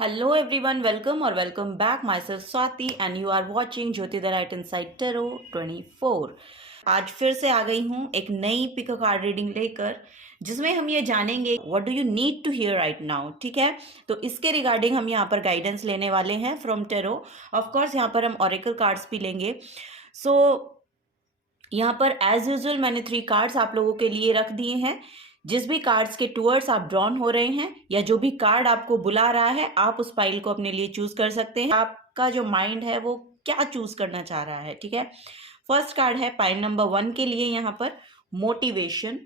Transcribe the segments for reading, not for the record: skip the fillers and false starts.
Hello everyone, welcome or welcome back. Myself Swati and you are watching Jyoti the right inside tarot 24। आज फिर से आ गई हूँ एक नई पिक कार्ड रीडिंग लेकर, जिसमें हम ये जानेंगे what do you need to hear right now. ठीक है, तो इसके रिगार्डिंग हम यहाँ पर गाइडेंस लेने वाले हैं फ्रॉम टेरो। ऑफ कोर्स यहाँ पर हम ऑरेकल कार्ड्स भी लेंगे। सो यहाँ पर एज यूजुअल मैंने 3 कार्ड्स आप लोगों के लिए रख दिए हैं। जिस भी कार्ड्स के टूवर्ड्स आप ड्रॉन हो रहे हैं या जो भी कार्ड आपको बुला रहा है, आप उस पाइल को अपने लिए चूज कर सकते हैं। आपका जो माइंड है वो क्या चूज करना चाह रहा है। ठीक है, फर्स्ट कार्ड है पाइल नंबर 1 के लिए यहाँ पर मोटिवेशन।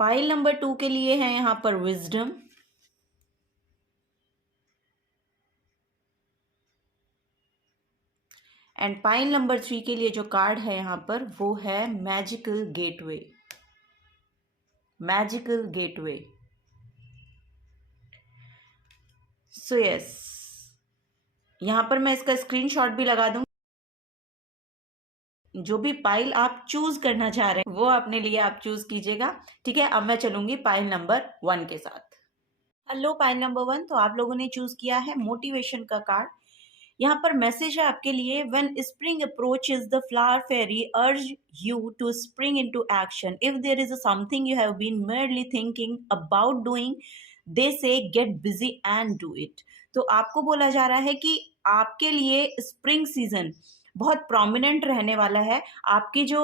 पाइल नंबर 2 के लिए है यहाँ पर विजडम। एंड पाइल नंबर 3 के लिए जो कार्ड है यहाँ पर वो है magical gateway. Magical gateway. So yes, यहाँ पर मैं इसका स्क्रीनशॉट भी लगा दूंगी। जो भी पाइल आप चूज करना चाह रहे हैं वो अपने लिए आप चूज कीजिएगा। ठीक है, अब मैं चलूंगी पाइल नंबर 1 के साथ। हेलो पाइल नंबर 1, तो आप लोगों ने चूज किया है मोटिवेशन का कार्ड। यहाँ पर मैसेज है आपके लिए, when spring approaches the flower fairy urge you to spring into action. If there is something you have been merely thinking about doing, they say get busy and do it. तो आपको बोला जा रहा है कि आपके लिए स्प्रिंग सीजन बहुत प्रोमिनेंट रहने वाला है। आपकी जो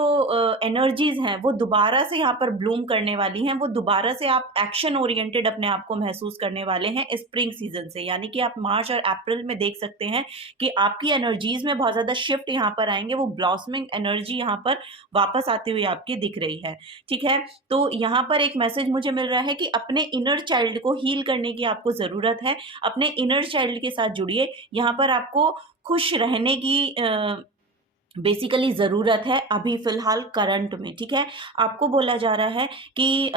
एनर्जीज हैं वो दोबारा से यहाँ पर ब्लूम करने वाली हैं। वो दोबारा से आप एक्शन ओरिएंटेड अपने आप को महसूस करने वाले हैं स्प्रिंग सीजन से। यानी कि आप मार्च और अप्रैल में देख सकते हैं कि आपकी एनर्जीज में बहुत ज़्यादा शिफ्ट यहाँ पर आएंगे। वो ब्लॉसमिंग एनर्जी यहाँ पर वापस आती हुई आपकी दिख रही है। ठीक है, तो यहाँ पर एक मैसेज मुझे मिल रहा है कि अपने इनर चाइल्ड को हील करने की आपको ज़रूरत है। अपने इनर चाइल्ड के साथ जुड़िए। यहाँ पर आपको खुश रहने की बेसिकली ज़रूरत है अभी फ़िलहाल करंट में। ठीक है, आपको बोला जा रहा है कि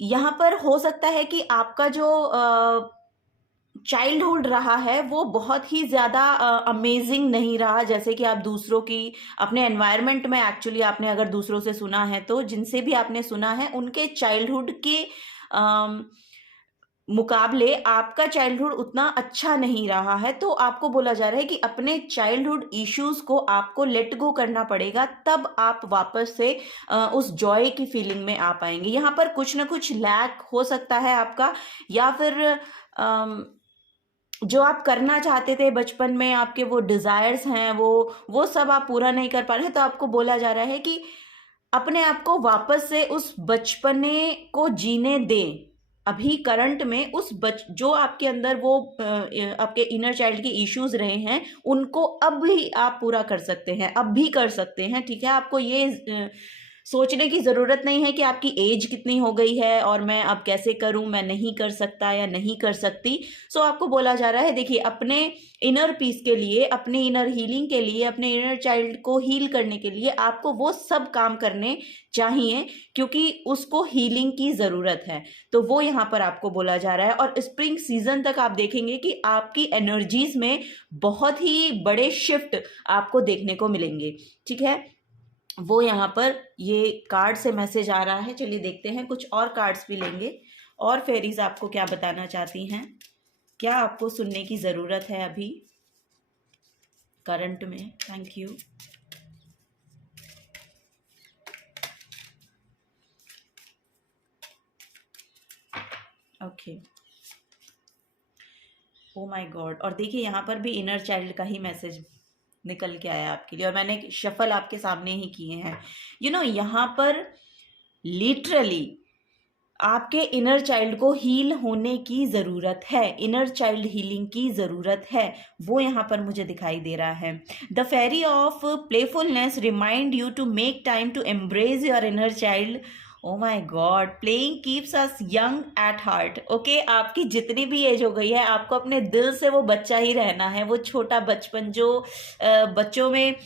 यहाँ पर हो सकता है कि आपका जो चाइल्डहुड रहा है वो बहुत ही ज़्यादा अमेजिंग नहीं रहा, जैसे कि आप दूसरों की अपने एनवायरनमेंट में एक्चुअली आपने अगर दूसरों से सुना है तो जिनसे भी आपने सुना है उनके चाइल्डहुड के मुकाबले आपका चाइल्डहुड उतना अच्छा नहीं रहा है। तो आपको बोला जा रहा है कि अपने चाइल्डहुड इश्यूज को आपको लेट गो करना पड़ेगा, तब आप वापस से उस जॉय की फीलिंग में आ पाएंगे। यहाँ पर कुछ ना कुछ लैक हो सकता है आपका, या फिर जो आप करना चाहते थे बचपन में, आपके वो डिज़ायर्स हैं वो सब आप पूरा नहीं कर पा रहे हैं। तो आपको बोला जा रहा है कि अपने आप को वापस से उस बचपने को जीने दें। अभी करंट में जो आपके अंदर वो आपके इनर चाइल्ड के इश्यूज रहे हैं उनको अब भी आप पूरा कर सकते हैं, अब भी कर सकते हैं। ठीक है, आपको ये सोचने की ज़रूरत नहीं है कि आपकी एज कितनी हो गई है और मैं अब कैसे करूं, मैं नहीं कर सकता या नहीं कर सकती। सो आपको बोला जा रहा है, देखिए अपने इनर पीस के लिए, अपने इनर हीलिंग के लिए, अपने इनर चाइल्ड को हील करने के लिए आपको वो सब काम करने चाहिए, क्योंकि उसको हीलिंग की ज़रूरत है। तो वो यहाँ पर आपको बोला जा रहा है। और स्प्रिंग सीजन तक आप देखेंगे कि आपकी एनर्जीज में बहुत ही बड़े शिफ्ट आपको देखने को मिलेंगे। ठीक है, वो यहाँ पर ये कार्ड से मैसेज आ रहा है। चलिए देखते हैं, कुछ और कार्ड्स भी लेंगे और फेरीज आपको क्या बताना चाहती हैं, क्या आपको सुनने की ज़रूरत है अभी करंट में। Thank you. Okay, oh my God. और देखिए यहाँ पर भी इनर चाइल्ड का ही मैसेज निकल के आया आपके लिए, और मैंने शफल आपके सामने ही किए हैं। यहाँ पर लिटरली आपके इनर चाइल्ड को हील होने की ज़रूरत है, इनर चाइल्ड हीलिंग की ज़रूरत है, वो यहाँ पर मुझे दिखाई दे रहा है। The fairy of playfulness remind you to make time to embrace your inner child. Oh my God, playing keeps us young at heart. Okay, आपकी जितनी भी एज हो गई है आपको अपने दिल से वो बच्चा ही रहना है। वो छोटा बचपन जो बच्चों में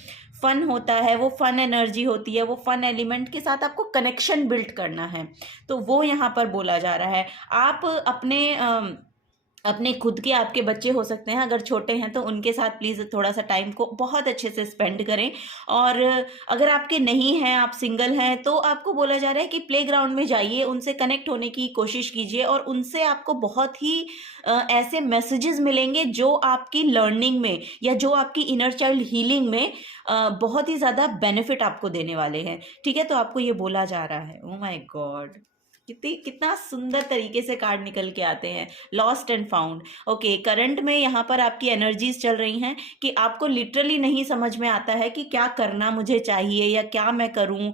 फन होता है, वो फन एनर्जी होती है, वो फन एलिमेंट के साथ आपको कनेक्शन बिल्ड करना है। तो वो यहाँ पर बोला जा रहा है। आप अपने अपने खुद के आपके बच्चे हो सकते हैं, अगर छोटे हैं तो उनके साथ प्लीज़ थोड़ा सा टाइम को बहुत अच्छे से स्पेंड करें। और अगर आपके नहीं हैं, आप सिंगल हैं, तो आपको बोला जा रहा है कि प्लेग्राउंड में जाइए, उनसे कनेक्ट होने की कोशिश कीजिए और उनसे आपको बहुत ही ऐसे मैसेजेस मिलेंगे जो आपकी लर्निंग में या जो आपकी इनर चाइल्ड हीलिंग में बहुत ही ज़्यादा बेनिफिट आपको देने वाले हैं। ठीक है, तो आपको ये बोला जा रहा है। ओह माय गॉड, कितना सुंदर तरीके से कार्ड निकल के आते हैं। Lost and found. Okay, current में यहाँ पर आपकी एनर्जीज चल रही हैं कि आपको लिटरली नहीं समझ में आता है कि क्या करना मुझे चाहिए या क्या मैं करूँ।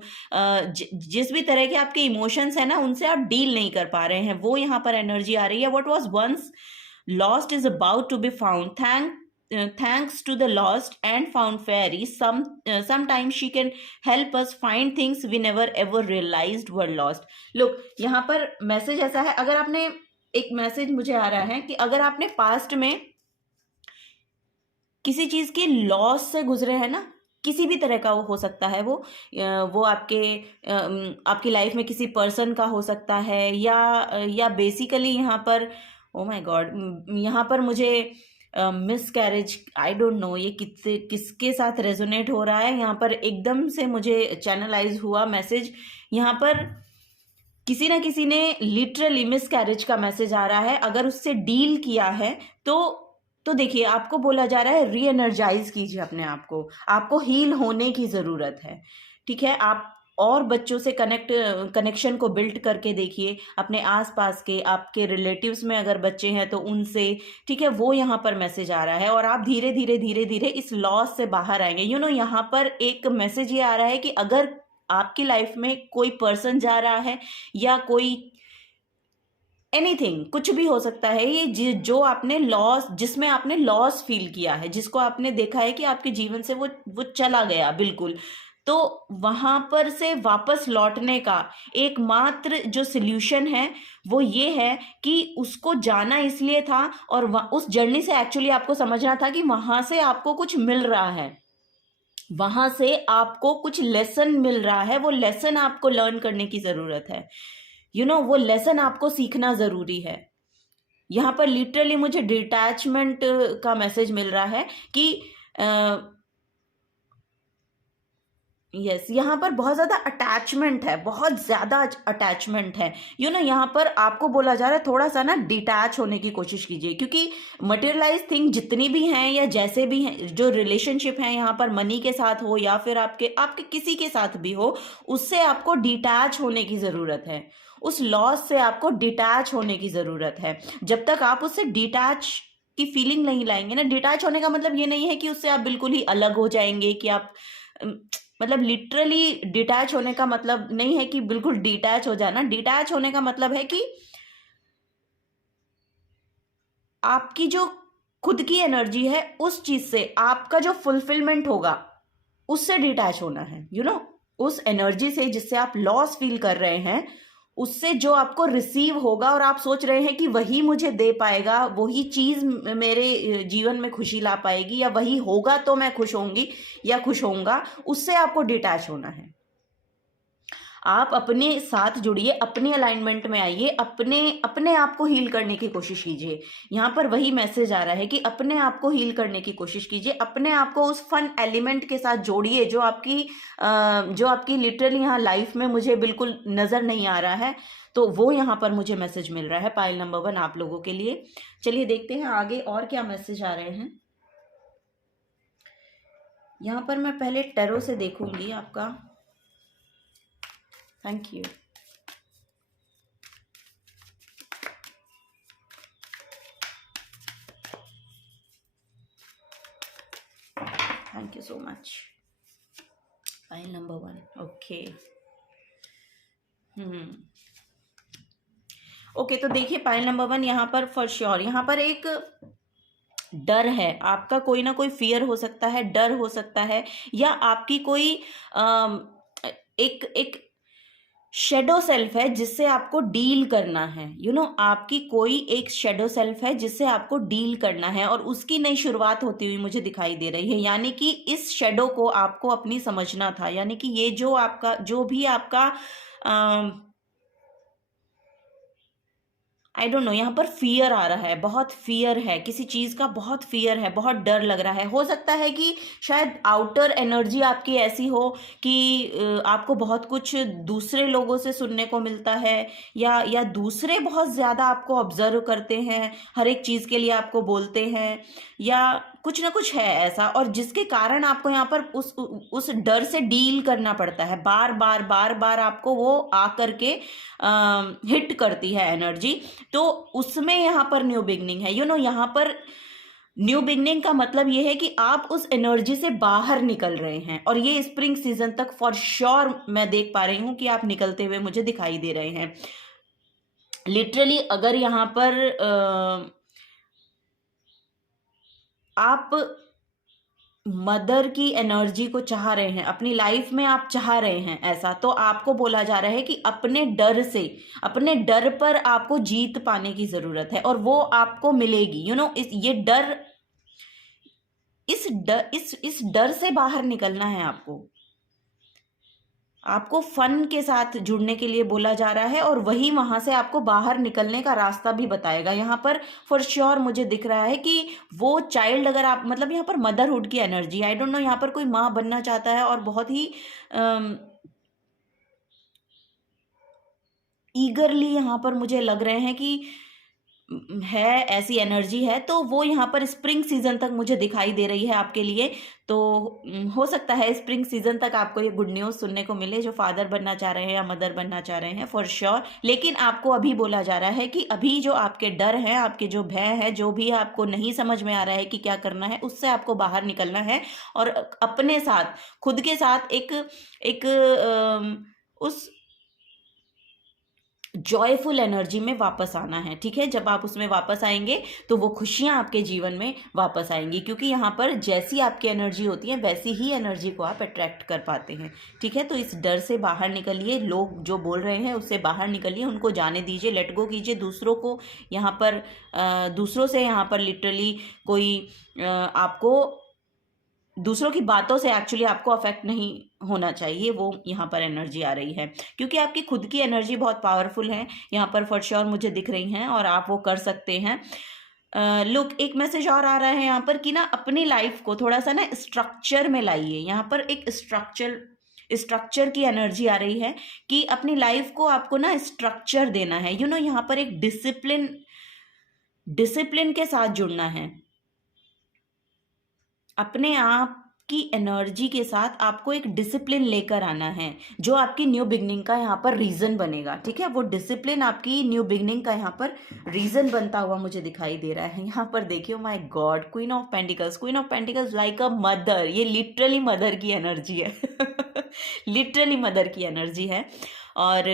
जिस भी तरह के आपके इमोशंस हैं ना, उनसे आप डील नहीं कर पा रहे हैं, वो यहाँ पर एनर्जी आ रही है। What was once lost is about to be found. Thanks to the lost and found fairy, sometimes she can help us find things we never ever realized were lost. Look, यहाँ पर message ऐसा है, अगर आपने एक message मुझे आ रहा है कि अगर आपने पास्ट में किसी चीज की लॉस से गुजरे हैं ना, किसी भी तरह का वो हो सकता है, वो आपकी लाइफ में किसी पर्सन का हो सकता है, या बेसिकली यहाँ पर ओ माय गॉड, यहाँ पर मुझे miss carriage, I don't know ये किसके साथ रेजोनेट हो रहा है। यहाँ पर एकदम से मुझे चैनलाइज हुआ मैसेज, यहाँ पर किसी ना किसी ने लिटरली मिस कैरेज का मैसेज आ रहा है। अगर उससे डील किया है तो देखिए, आपको बोला जा रहा है री एनर्जाइज कीजिए अपने आप को, आपको हील होने की ज़रूरत है। ठीक है, आप और बच्चों से कनेक्शन को बिल्ड करके देखिए, अपने आसपास के, आपके रिलेटिव्स में अगर बच्चे हैं तो उनसे। ठीक है, वो यहाँ पर मैसेज आ रहा है और आप धीरे धीरे धीरे धीरे इस लॉस से बाहर आएंगे। यहाँ पर एक मैसेज ये आ रहा है कि अगर आपकी लाइफ में कोई पर्सन जा रहा है या कोई एनीथिंग, कुछ भी हो सकता है, ये जो आपने लॉस, जिसमें आपने लॉस फील किया है, जिसको आपने देखा है कि आपके जीवन से वो चला गया बिल्कुल, तो वहां पर से वापस लौटने का एकमात्र जो सल्यूशन है वो ये है कि उसको जाना इसलिए था और उस जर्नी से एक्चुअली आपको समझना था कि वहां से आपको कुछ मिल रहा है, वहां से आपको कुछ लेसन मिल रहा है, वो लेसन आपको लर्न करने की जरूरत है। वो लेसन आपको सीखना जरूरी है। यहाँ पर लिटरली मुझे डिटैचमेंट का मैसेज मिल रहा है कि यहाँ पर बहुत ज्यादा अटैचमेंट है, बहुत ज्यादा अटैचमेंट है। यहाँ पर आपको बोला जा रहा है थोड़ा सा ना डिटैच होने की कोशिश कीजिए, क्योंकि मटेरियलाइज थिंग जितनी भी हैं या जैसे भी हैं, जो रिलेशनशिप है यहाँ पर मनी के साथ हो या फिर आपके किसी के साथ भी हो, उससे आपको डिटैच होने की जरूरत है। उस लॉस से आपको डिटैच होने की जरूरत है। जब तक आप उससे डिटैच की फीलिंग नहीं लाएंगे ना, डिटैच होने का मतलब ये नहीं है कि उससे आप बिल्कुल ही अलग हो जाएंगे, कि आप मतलब लिटरली डिटैच होने का मतलब नहीं है कि बिल्कुल डिटैच हो जाना। डिटैच होने का मतलब है कि आपकी जो खुद की एनर्जी है, उस चीज से आपका जो फुलफिलमेंट होगा, उससे डिटैच होना है। उस एनर्जी से जिससे आप लॉस फील कर रहे हैं, उससे जो आपको रिसीव होगा और आप सोच रहे हैं कि वही मुझे दे पाएगा, वही चीज मेरे जीवन में खुशी ला पाएगी, या वही होगा तो मैं खुश होंगी या खुश होऊंगा, उससे आपको डिटैच होना है। आप अपने साथ जुड़िए, अपने अलाइनमेंट में आइए, अपने आप को हील करने की कोशिश कीजिए। यहाँ पर वही मैसेज आ रहा है कि अपने आप को हील करने की कोशिश कीजिए, अपने आप को उस फन एलिमेंट के साथ जोड़िए जो आपकी लिटरली यहाँ लाइफ में मुझे बिल्कुल नजर नहीं आ रहा है। तो वो यहाँ पर मुझे मैसेज मिल रहा है पाइल नंबर 1 आप लोगों के लिए। चलिए देखते हैं आगे और क्या मैसेज आ रहे हैं। यहाँ पर मैं पहले टैरो से देखूंगी आपका। Thank you. Thank you so much. Pile number 1. Okay. Okay, तो देखिए पाइल नंबर 1 यहाँ पर फॉर श्योर, यहाँ पर एक डर है आपका, कोई ना कोई फियर हो सकता है, डर हो सकता है, या आपकी कोई एक शेडो सेल्फ है जिससे आपको डील करना है। आपकी कोई एक शेडो सेल्फ है जिससे आपको डील करना है और उसकी नई शुरुआत होती हुई मुझे दिखाई दे रही है। यानी कि इस शेडो को आपको अपनी समझना था, यानी कि ये जो भी आपका आई डोंट नो, यहाँ पर फियर आ रहा है, बहुत फियर है, किसी चीज़ का बहुत फियर है, बहुत डर लग रहा है। हो सकता है कि शायद आउटर एनर्जी आपकी ऐसी हो कि आपको बहुत कुछ दूसरे लोगों से सुनने को मिलता है, या दूसरे बहुत ज़्यादा आपको ऑब्जर्व करते हैं, हर एक चीज़ के लिए आपको बोलते हैं, या कुछ ना कुछ है ऐसा, और जिसके कारण आपको यहाँ पर उस डर से डील करना पड़ता है। बार बार बार बार आपको वो आकर के हिट करती है एनर्जी। तो उसमें यहाँ पर न्यू बिगनिंग है, यहाँ पर न्यू बिगनिंग का मतलब ये है कि आप उस एनर्जी से बाहर निकल रहे हैं, और ये स्प्रिंग सीजन तक फॉर श्योर मैं देख पा रही हूँ कि आप निकलते हुए मुझे दिखाई दे रहे हैं। लिटरली अगर यहाँ पर आप मदर की एनर्जी को चाह रहे हैं, अपनी लाइफ में आप चाह रहे हैं ऐसा, तो आपको बोला जा रहा है कि अपने डर से, अपने डर पर आपको जीत पाने की जरूरत है, और वो आपको मिलेगी। ये डर, इस डर से बाहर निकलना है आपको फन के साथ जुड़ने के लिए बोला जा रहा है, और वही वहां से आपको बाहर निकलने का रास्ता भी बताएगा। यहाँ पर फॉर श्योर मुझे दिख रहा है कि वो चाइल्ड, अगर आप, मतलब यहाँ पर मदरहुड की एनर्जी, आई डोंट नो, यहाँ पर कोई माँ बनना चाहता है और बहुत ही ईगरली यहाँ पर मुझे लग रहे हैं कि है, ऐसी एनर्जी है। तो वो यहाँ पर स्प्रिंग सीजन तक मुझे दिखाई दे रही है आपके लिए। तो हो सकता है स्प्रिंग सीजन तक आपको ये गुड न्यूज़ सुनने को मिले, जो फादर बनना चाह रहे हैं या मदर बनना चाह रहे हैं, फॉर श्योर। लेकिन आपको अभी बोला जा रहा है कि अभी जो आपके डर हैं, आपके जो भय है, जो भी आपको नहीं समझ में आ रहा है कि क्या करना है, उससे आपको बाहर निकलना है, और अपने साथ, खुद के साथ एक उस जॉयफुल एनर्जी में वापस आना है। ठीक है, जब आप उसमें वापस आएंगे तो वो खुशियां आपके जीवन में वापस आएंगी, क्योंकि यहाँ पर जैसी आपकी एनर्जी होती है वैसी ही एनर्जी को आप अट्रैक्ट कर पाते हैं। ठीक है, तो इस डर से बाहर निकलिए, लोग जो बोल रहे हैं उससे बाहर निकलिए, उनको जाने दीजिए, लेट गो कीजिए। दूसरों को यहाँ पर दूसरों से यहाँ पर लिटरली कोई आपको दूसरों की बातों से एक्चुअली आपको अफेक्ट नहीं होना चाहिए, वो यहाँ पर एनर्जी आ रही है, क्योंकि आपकी खुद की एनर्जी बहुत पावरफुल है यहाँ पर, फॉर श्योर मुझे दिख रही हैं, और आप वो कर सकते हैं। लुक, एक मैसेज और आ रहा है यहाँ पर कि ना, अपनी लाइफ को थोड़ा सा ना स्ट्रक्चर में लाइए। यहाँ पर एक स्ट्रक्चर की एनर्जी आ रही है कि अपनी लाइफ को आपको ना स्ट्रक्चर देना है। यहाँ पर एक डिसिप्लिन के साथ जुड़ना है, अपने आप की एनर्जी के साथ आपको एक डिसिप्लिन लेकर आना है, जो आपकी न्यू बिगनिंग का यहाँ पर रीजन बनेगा। ठीक है, वो डिसिप्लिन आपकी न्यू बिगनिंग का यहाँ पर रीजन बनता हुआ मुझे दिखाई दे रहा है। यहाँ पर देखिए, my God, queen of pentacles like a mother, ये लिटरली मदर की एनर्जी है। लिटरली मदर की एनर्जी है, और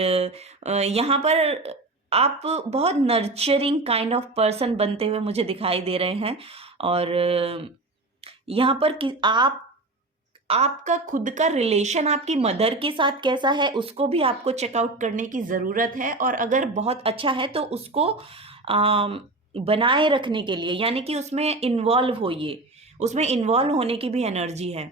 यहाँ पर आप बहुत नर्चरिंग काइंड ऑफ पर्सन बनते हुए मुझे दिखाई दे रहे हैं, और यहाँ पर आपका खुद का रिलेशन आपकी मदर के साथ कैसा है, उसको भी आपको चेकआउट करने की ज़रूरत है, और अगर बहुत अच्छा है तो उसको बनाए रखने के लिए, यानी कि उसमें इन्वॉल्व होइए, उसमें इन्वॉल्व होने की भी एनर्जी है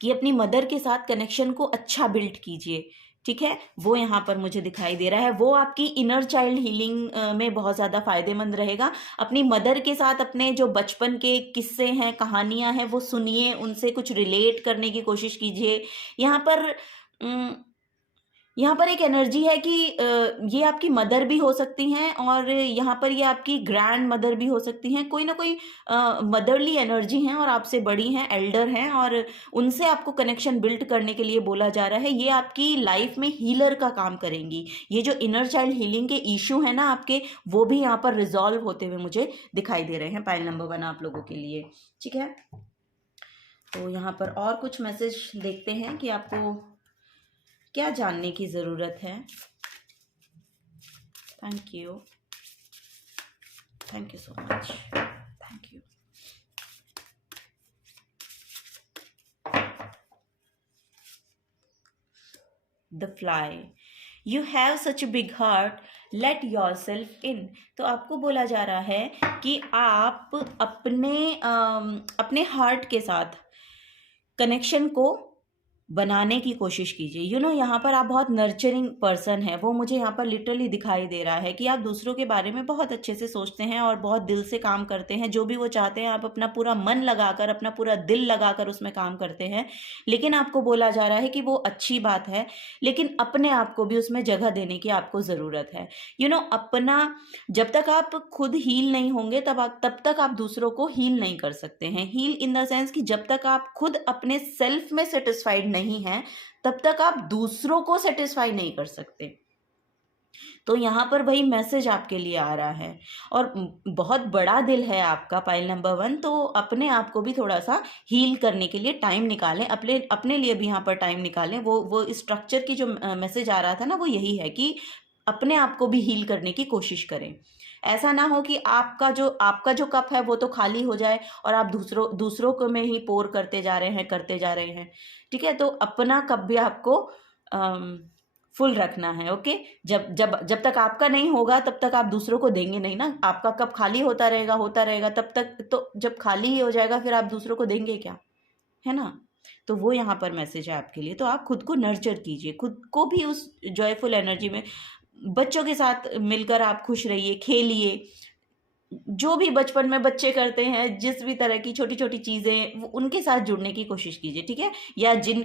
कि अपनी मदर के साथ कनेक्शन को अच्छा बिल्ड कीजिए। ठीक है, वो यहाँ पर मुझे दिखाई दे रहा है, वो आपकी इनर चाइल्ड हीलिंग में बहुत ज़्यादा फायदेमंद रहेगा। अपनी मदर के साथ अपने जो बचपन के किस्से हैं, कहानियां हैं, वो सुनिए, उनसे कुछ रिलेट करने की कोशिश कीजिए। यहाँ पर एक एनर्जी है कि ये आपकी मदर भी हो सकती हैं, और यहाँ पर ये आपकी ग्रैंड मदर भी हो सकती हैं, कोई ना कोई मदरली एनर्जी हैं, और आपसे बड़ी हैं, एल्डर हैं, और उनसे आपको कनेक्शन बिल्ड करने के लिए बोला जा रहा है। ये आपकी लाइफ में हीलर का काम करेंगी। ये जो इनर चाइल्ड हीलिंग के इशू है ना आपके, वो भी यहाँ पर रिजॉल्व होते हुए मुझे दिखाई दे रहे हैं। पाइल नंबर 1 आप लोगों के लिए। ठीक है, तो यहाँ पर और कुछ मैसेज देखते हैं कि आपको क्या जानने की ज़रूरत है। Thank you so much, thank you. The fly, you have such a big heart, let your सेल्फ इन। तो आपको बोला जा रहा है कि आप अपने हार्ट के साथ कनेक्शन को बनाने की कोशिश कीजिए। यहाँ पर आप बहुत नर्चरिंग पर्सन है, वो मुझे यहाँ पर लिटरली दिखाई दे रहा है कि आप दूसरों के बारे में बहुत अच्छे से सोचते हैं और बहुत दिल से काम करते हैं। जो भी वो चाहते हैं आप अपना पूरा मन लगाकर, अपना पूरा दिल लगाकर उसमें काम करते हैं। लेकिन आपको बोला जा रहा है कि वो अच्छी बात है, लेकिन अपने आप को भी उसमें जगह देने की आपको ज़रूरत है। अपना, जब तक आप खुद हील नहीं होंगे तब तक आप दूसरों को हील नहीं कर सकते हैं। हील इन द सेंस कि जब तक आप खुद अपने सेल्फ में सेटिस्फाइड नहीं हैं तब तक आप दूसरों को सेटिस्फाई नहीं कर सकते। तो यहाँ पर वही मैसेज आपके लिए आ रहा है और बहुत बड़ा दिल है आपका पाइल नंबर 1, तो अपने आप को भी थोड़ा सा हील करने के लिए टाइम निकालें, अपने लिए भी यहाँ पर टाइम निकालें। वो स्ट्रक्चर की जो मैसेज आ रहा था ना, वो यही है कि अपने आप को भी हील करने की कोशिश करें। ऐसा ना हो कि आपका जो कप है वो तो खाली हो जाए और आप दूसरों को में ही पोर करते जा रहे हैं। ठीक है, तो अपना कप भी आपको फुल रखना है। ओके, जब तक आपका नहीं होगा तब तक आप दूसरों को देंगे नहीं ना। आपका कप खाली होता रहेगा तब तक, तो जब खाली ही हो जाएगा फिर आप दूसरों को देंगे क्या, है ना। तो वो यहाँ पर मैसेज है आपके लिए। तो आप खुद को नर्चर कीजिए, खुद को भी उस जॉयफुल एनर्जी में, बच्चों के साथ मिलकर आप खुश रहिए, खेलिए। जो भी बचपन में बच्चे करते हैं, जिस भी तरह की छोटी छोटी चीज़ें, उनके साथ जुड़ने की कोशिश कीजिए। ठीक है, या जिन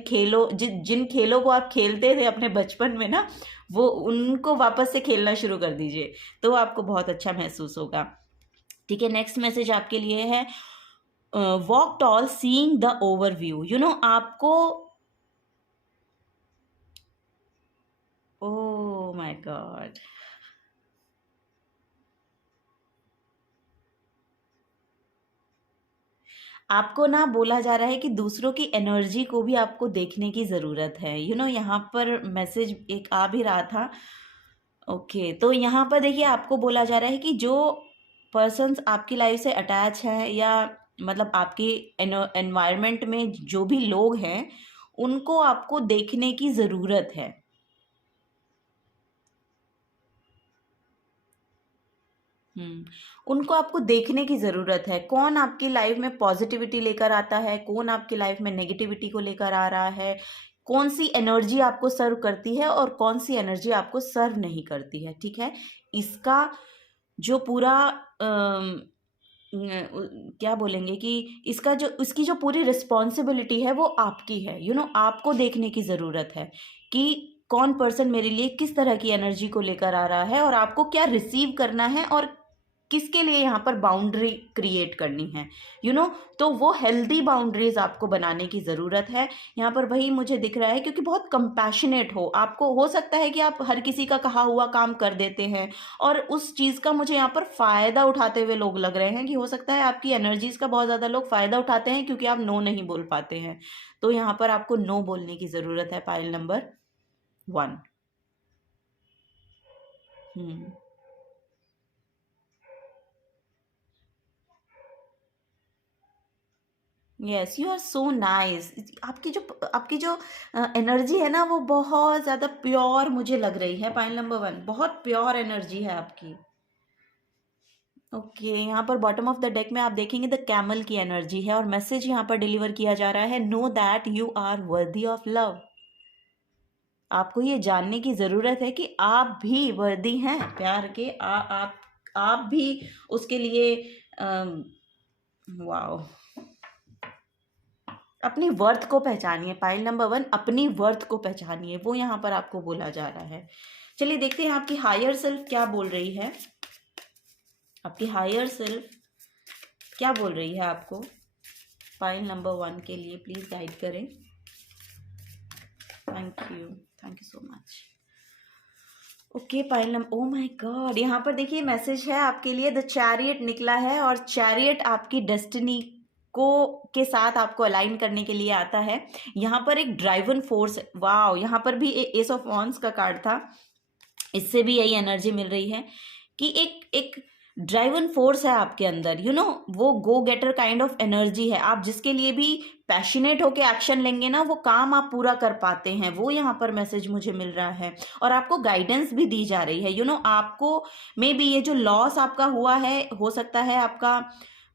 खेलों को आप खेलते थे अपने बचपन में ना, वो उनको वापस से खेलना शुरू कर दीजिए, तो आपको बहुत अच्छा महसूस होगा। ठीक है, नेक्स्ट मैसेज आपके लिए है walk tall seeing the overview. आपको, ओह माय गॉड, आपको ना बोला जा रहा है कि दूसरों की एनर्जी को भी आपको देखने की ज़रूरत है। यहाँ पर मैसेज एक आ भी रहा था। ओके, तो यहाँ पर देखिए आपको बोला जा रहा है कि जो पर्सन्स आपकी लाइफ से अटैच है, या मतलब आपकी एनवायरनमेंट में जो भी लोग हैं, उनको आपको देखने की ज़रूरत है। उनको आपको देखने की ज़रूरत है। कौन आपकी लाइफ में पॉजिटिविटी लेकर आता है, कौन आपकी लाइफ में नेगेटिविटी को लेकर आ रहा है, कौन सी एनर्जी आपको सर्व करती है और कौन सी एनर्जी आपको सर्व नहीं करती है। ठीक है, इसका जो पूरा क्या बोलेंगे कि इसकी जो पूरी रिस्पॉन्सिबिलिटी है वो आपकी है। आपको देखने की ज़रूरत है कि कौन पर्सन मेरे लिए किस तरह की एनर्जी को लेकर आ रहा है और आपको क्या रिसीव करना है और किसके लिए यहाँ पर बाउंड्री क्रिएट करनी है। तो वो हेल्दी बाउंड्रीज आपको बनाने की ज़रूरत है। यहाँ पर वही मुझे दिख रहा है, क्योंकि बहुत कंपैशनेट हो आपको। हो सकता है कि आप हर किसी का कहा हुआ काम कर देते हैं और उस चीज़ का मुझे यहाँ पर फ़ायदा उठाते हुए लोग लग रहे हैं, कि हो सकता है आपकी एनर्जीज़ का बहुत ज़्यादा लोग फ़ायदा उठाते हैं क्योंकि आप नो नहीं बोल पाते हैं। तो यहाँ पर आपको नो बोलने की ज़रूरत है, pile number 1। Yes, you are so nice. आपकी जो एनर्जी है ना, वो बहुत ज़्यादा प्योर मुझे लग रही है। पाइल नंबर 1, बहुत प्योर एनर्जी है आपकी। ओके, यहाँ पर बॉटम ऑफ द डेक में आप देखेंगे द कैमल की एनर्जी है और मैसेज यहाँ पर डिलीवर किया जा रहा है, know that you are worthy of love. आपको ये जानने की ज़रूरत है कि आप भी वर्दी हैं प्यार के। आप भी उसके लिए वाओ, अपनी वर्थ को पहचानिए। पाइल नंबर 1, अपनी वर्थ को पहचानिए, वो यहाँ पर आपको बोला जा रहा है। चलिए देखते हैं आपकी हायर सेल्फ क्या बोल रही है। आपकी हायर सेल्फ क्या बोल रही है आपको पाइल नंबर 1 के लिए, प्लीज गाइड करें। Thank you so much. Okay, pile number, oh my God, यहाँ पर देखिए मैसेज है आपके लिए, द चैरियट निकला है और चैरियट आपकी डेस्टिनी के साथ आपको अलाइन करने के लिए आता है। यहाँ पर एक ड्राइवन फोर्स, वाओ, यहाँ पर भी एस ऑफ वॉन्ड्स का कार्ड था, इससे भी यही एनर्जी मिल रही है कि एक ड्राइवन फोर्स है आपके अंदर। वो गो गेटर काइंड ऑफ एनर्जी है। आप जिसके लिए भी पैशनेट होके एक्शन लेंगे ना, वो काम आप पूरा कर पाते हैं। वो यहाँ पर मैसेज मुझे मिल रहा है और आपको गाइडेंस भी दी जा रही है। आपको मे बी ये जो लॉस आपका हुआ है, हो सकता है आपका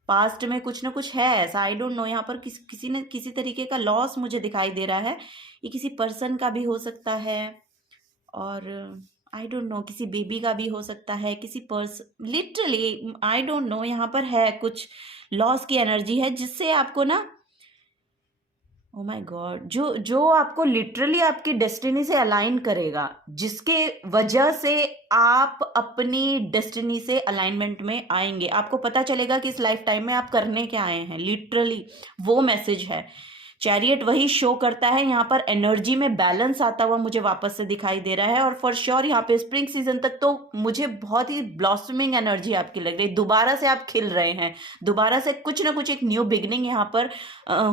पास्ट में कुछ ना कुछ है ऐसा, आई डोंट नो। यहाँ पर किसी ने किसी तरीके का लॉस मुझे दिखाई दे रहा है। ये किसी पर्सन का भी हो सकता है, और आई डोंट नो किसी बेबी का भी हो सकता है, किसी लिटरली आई डोंट नो। यहाँ पर है कुछ लॉस की एनर्जी है, जिससे आपको ना, ओ माय गॉड, जो जो आपको लिटरली आपकी डेस्टिनी से अलाइन करेगा, जिसके वजह से आप अपनी डेस्टिनी से अलाइनमेंट में आएंगे। आपको पता चलेगा कि इस लाइफ टाइम में आप करने क्या आए हैं, लिटरली वो मैसेज है। चैरियट वही शो करता है। यहाँ पर एनर्जी में बैलेंस आता हुआ मुझे वापस से दिखाई दे रहा है, और फॉर श्योर यहाँ पे स्प्रिंग सीजन तक तो मुझे बहुत ही ब्लॉसमिंग एनर्जी आपकी लग रही है। दोबारा से आप खिल रहे हैं, दोबारा से कुछ ना कुछ एक न्यू बिगनिंग यहाँ पर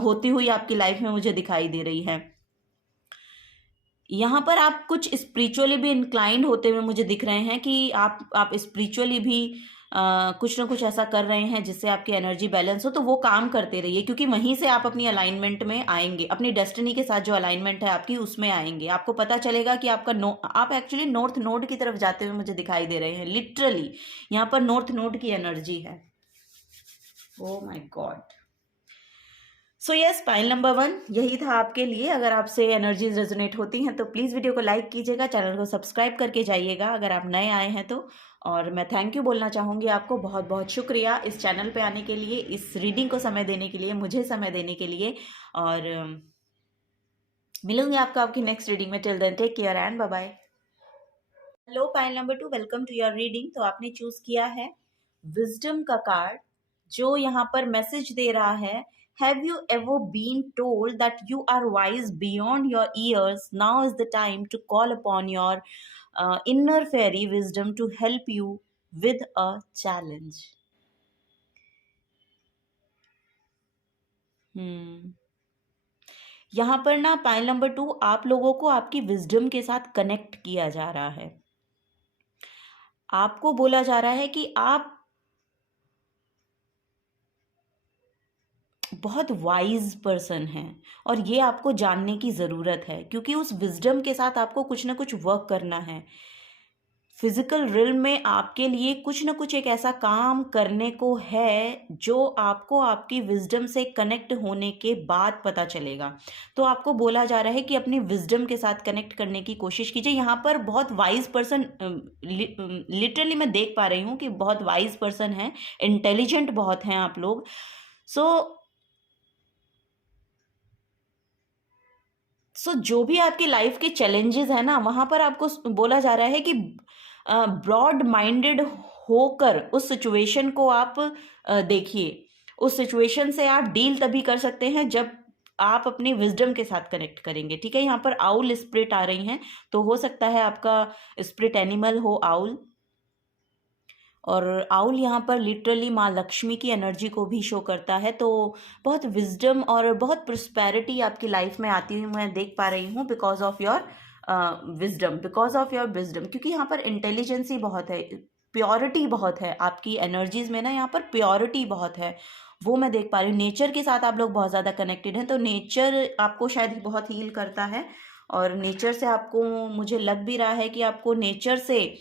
होती हुई आपकी लाइफ में मुझे दिखाई दे रही है। यहाँ पर आप कुछ स्पिरिचुअली भी इंक्लाइंड होते हुए मुझे दिख रहे हैं, कि आप स्पिरिचुअली भी कुछ ना कुछ ऐसा कर रहे हैं जिससे आपकी एनर्जी बैलेंस हो। तो वो काम करते रहिए, क्योंकि वहीं से आप अपनी अलाइनमेंट में आएंगे, अपनी डेस्टिनी के साथ जो अलाइनमेंट है आपकी उसमें आएंगे। आपको पता चलेगा कि आप एक्चुअली नॉर्थ नोड की तरफ जाते हुए मुझे दिखाई दे रहे हैं। लिटरली यहाँ पर नॉर्थ नोड की एनर्जी है। Oh my God. So yes, pile number 1 यही था आपके लिए। अगर आपसे एनर्जीज रेजोनेट होती हैं तो प्लीज़ वीडियो को लाइक कीजिएगा, चैनल को सब्सक्राइब करके जाइएगा अगर आप नए आए हैं तो। और मैं थैंक यू बोलना चाहूँगी आपको, बहुत बहुत शुक्रिया इस चैनल पे आने के लिए, इस रीडिंग को समय देने के लिए, मुझे समय देने के लिए। और मिलूंगी आपको आपकी नेक्स्ट रीडिंग में। Till then take care and bye bye. Hello pile number 2, welcome to your reading. तो आपने चूज किया है विजडम का कार्ड, जो यहाँ पर मैसेज दे रहा है, Have you ever been told that you are wise beyond your years? Now is the time to call upon your inner fairy wisdom to help you with a challenge. यहाँ पर ना pile number 2, आप लोगों को आपकी wisdom के साथ connect किया जा रहा है। आपको बोला जा रहा है कि आप बहुत वाइज पर्सन हैं, और ये आपको जानने की ज़रूरत है, क्योंकि उस विजडम के साथ आपको कुछ ना कुछ वर्क करना है। फिजिकल रिल्म में आपके लिए कुछ ना कुछ एक ऐसा काम करने को है जो आपको आपकी विजडम से कनेक्ट होने के बाद पता चलेगा। तो आपको बोला जा रहा है कि अपनी विजडम के साथ कनेक्ट करने की कोशिश कीजिए। यहाँ पर बहुत वाइज पर्सन, लिटरली मैं देख पा रही हूँ कि बहुत वाइज पर्सन है, इंटेलिजेंट बहुत हैं आप लोग। सो जो भी आपकी लाइफ के चैलेंजेस है ना, वहाँ पर आपको बोला जा रहा है कि ब्रॉड माइंडेड होकर उस सिचुएशन को आप देखिए। उस सिचुएशन से आप डील तभी कर सकते हैं जब आप अपनी विजडम के साथ कनेक्ट करेंगे। ठीक है, यहाँ पर आउल स्पिरिट आ रही हैं, तो हो सकता है आपका स्पिरिट एनिमल हो आउल। और आउल यहाँ पर लिटरली माँ लक्ष्मी की एनर्जी को भी शो करता है। तो बहुत विजडम और बहुत प्रोस्पेरिटी आपकी लाइफ में आती हुई मैं देख पा रही हूँ, because of your wisdom, because of your wisdom. क्योंकि यहाँ पर इंटेलिजेंसी बहुत है, प्योरिटी बहुत है आपकी एनर्जीज में ना, यहाँ पर प्योरिटी बहुत है, वो मैं देख पा रही हूँ। नेचर के साथ आप लोग बहुत ज़्यादा कनेक्टेड हैं, तो नेचर आपको शायद बहुत हील करता है। और नेचर से आपको, मुझे लग भी रहा है कि आपको नेचर से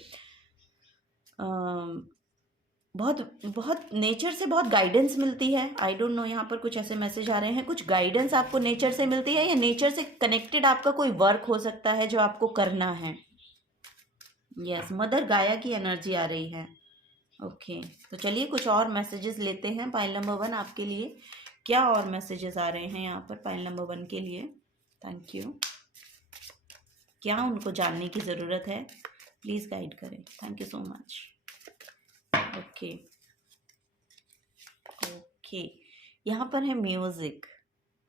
बहुत बहुत नेचर से बहुत गाइडेंस मिलती है। आई डोंट नो, यहाँ पर कुछ ऐसे मैसेज आ रहे हैं, कुछ गाइडेंस आपको नेचर से मिलती है, या नेचर से कनेक्टेड आपका कोई वर्क हो सकता है जो आपको करना है। यस, मदर गाया की एनर्जी आ रही है। ओके, तो चलिए कुछ और मैसेजेस लेते हैं पाइल नंबर 1 आपके लिए। क्या और मैसेजेस आ रहे हैं यहाँ पर पाइल नंबर 1 के लिए? Thank you. क्या उनको जानने की ज़रूरत है, प्लीज़ गाइड करें। Thank you so much. Okay okay, यहाँ पर है music.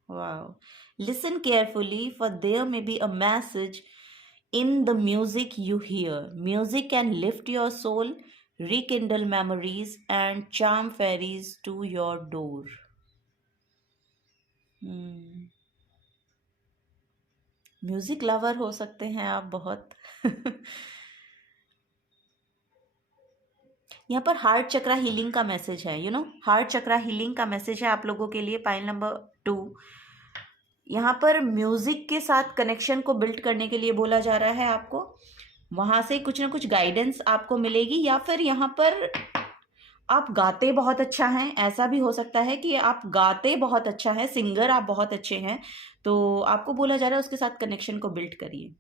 Wow, listen carefully for there may be a message in the music you hear. Music can lift your soul, rekindle memories and charm fairies to your door. Music lover हो सकते हैं आप बहुत। यहाँ पर हार्ट चक्रा हीलिंग का message है, you know, heart chakra healing का मैसेज है आप लोगों के लिए पाइल नंबर 2। यहाँ पर म्यूजिक के साथ कनेक्शन को बिल्ड करने के लिए बोला जा रहा है आपको। वहाँ से कुछ ना कुछ गाइडेंस आपको मिलेगी, या फिर यहाँ पर आप गाते बहुत अच्छा हैं, ऐसा भी हो सकता है कि आप गाते बहुत अच्छा है, सिंगर आप बहुत अच्छे हैं। तो आपको बोला जा रहा है उसके साथ कनेक्शन को बिल्ड करिए,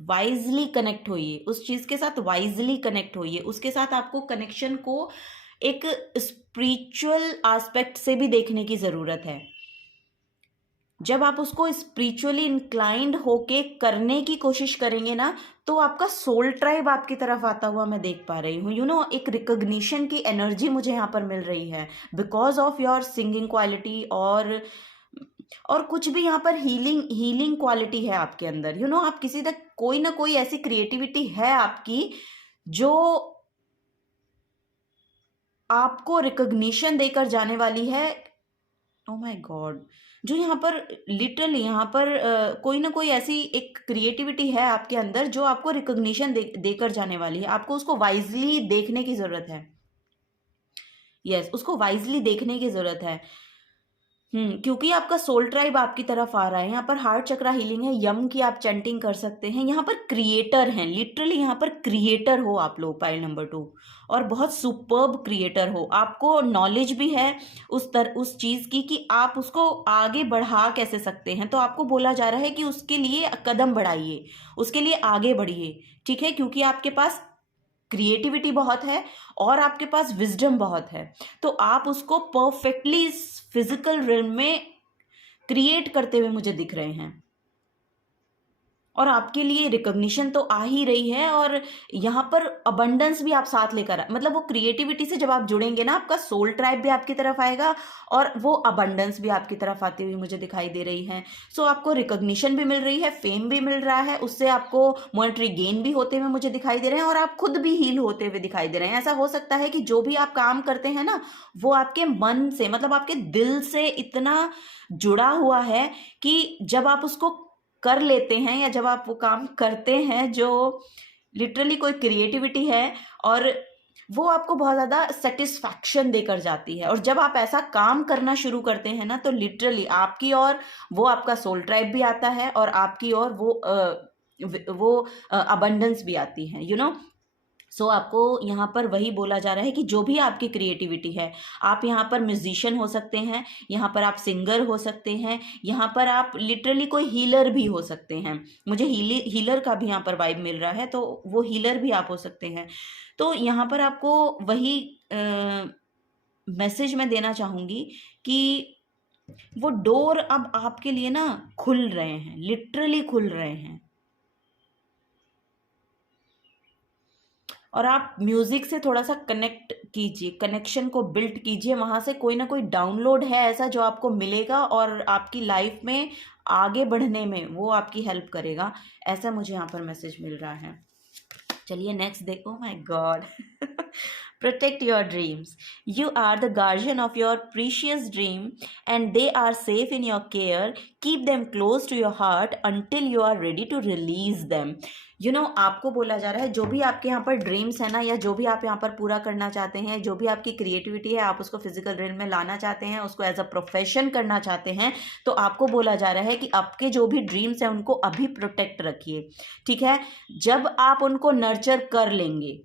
वाइजली कनेक्ट होइए, उस चीज के साथ वाइजली कनेक्ट होइए, उसके साथ आपको कनेक्शन को एक स्पिरिचुअल एस्पेक्ट से भी देखने की जरूरत है। जब आप उसको स्पिरिचुअली इंक्लाइंड होके करने की कोशिश करेंगे ना, तो आपका सोल ट्राइब आपकी तरफ आता हुआ मैं देख पा रही हूँ। एक रिकॉग्निशन की एनर्जी मुझे यहाँ पर मिल रही है because of your singing quality, और कुछ भी यहाँ पर हीलिंग हीलिंग क्वालिटी है आपके अंदर। आप किसी तक कोई ना कोई ऐसी क्रिएटिविटी है आपकी जो आपको रिकॉग्निशन देकर जाने वाली है। ओ माय गॉड, जो यहाँ पर लिटरली यहाँ पर कोई ना कोई ऐसी एक क्रिएटिविटी है आपके अंदर जो आपको रिकॉग्निशन देकर जाने वाली है। आपको उसको वाइजली देखने की जरूरत है। यस, उसको वाइजली देखने की जरूरत है। क्योंकि आपका सोल ट्राइब आपकी तरफ आ रहा है। यहाँ पर हार्ट चक्रा हीलिंग है, यम की आप चैंटिंग कर सकते हैं। यहाँ पर क्रिएटर हैं, लिटरली यहाँ पर क्रिएटर हो आप लोग, पाइल नंबर 2, और बहुत सुपर्ब क्रिएटर हो। आपको नॉलेज भी है उस चीज की कि आप उसको आगे बढ़ा कैसे सकते हैं। तो आपको बोला जा रहा है कि उसके लिए कदम बढ़ाइए, उसके लिए आगे बढ़िए, ठीक है, क्योंकि आपके पास क्रिएटिविटी बहुत है और आपके पास विजडम बहुत है। तो आप उसको परफेक्टली इस फिजिकल रिल्म में क्रिएट करते हुए मुझे दिख रहे हैं, और आपके लिए रिकॉग्निशन तो आ ही रही है। और यहाँ पर अबंडेंस भी आप साथ लेकर मतलब वो क्रिएटिविटी से जब आप जुड़ेंगे ना, आपका सोल ट्राइब भी आपकी तरफ आएगा और वो अबंडेंस भी आपकी तरफ आती हुई मुझे दिखाई दे रही है। सो आपको रिकॉग्निशन भी मिल रही है, फेम भी मिल रहा है, उससे आपको मॉनेटरी गेन भी होते हुए मुझे दिखाई दे रहे हैं, और आप खुद भी हील होते हुए दिखाई दे रहे हैं। ऐसा हो सकता है कि जो भी आप काम करते हैं ना, वो आपके मन से मतलब आपके दिल से इतना जुड़ा हुआ है कि जब आप उसको कर लेते हैं या जब आप वो काम करते हैं जो लिटरली कोई क्रिएटिविटी है, और वो आपको बहुत ज़्यादा सेटिस्फैक्शन देकर जाती है। और जब आप ऐसा काम करना शुरू करते हैं ना, तो लिटरली आपकी और वो आपका सोल ट्राइब भी आता है, और आपकी और वो अबंडेंस भी आती है। सो आपको यहाँ पर वही बोला जा रहा है कि जो भी आपकी क्रिएटिविटी है, आप यहाँ पर म्यूजिशियन हो सकते हैं, यहाँ पर आप सिंगर हो सकते हैं, यहाँ पर आप लिटरली कोई हीलर भी हो सकते हैं। मुझे हीलर का भी यहाँ पर वाइब मिल रहा है, तो वो हीलर भी आप हो सकते हैं। तो यहाँ पर आपको वही मैसेज मैं देना चाहूँगी कि वो डोर अब आपके लिए ना खुल रहे हैं, लिटरली खुल रहे हैं। और आप म्यूजिक से थोड़ा सा कनेक्ट कीजिए, कनेक्शन को बिल्ड कीजिए, वहां से कोई ना कोई डाउनलोड है ऐसा जो आपको मिलेगा और आपकी लाइफ में आगे बढ़ने में वो आपकी हेल्प करेगा। ऐसा मुझे यहाँ पर मैसेज मिल रहा है। चलिए नेक्स्ट देखो। My God, protect your dreams. You are the guardian of your precious dream and they are safe in your care. Keep them close to your heart until you are ready to release them. आपको बोला जा रहा है जो भी आपके यहाँ पर ड्रीम्स है ना, या जो भी आप यहाँ पर पूरा करना चाहते हैं, जो भी आपकी क्रिएटिविटी है, आप उसको फिजिकल रियल में लाना चाहते हैं, उसको एज अ प्रोफेशन करना चाहते हैं, तो आपको बोला जा रहा है कि आपके जो भी ड्रीम्स हैं उनको अभी प्रोटेक्ट रखिए, ठीक है। जब आप उनको नर्चर कर लेंगे,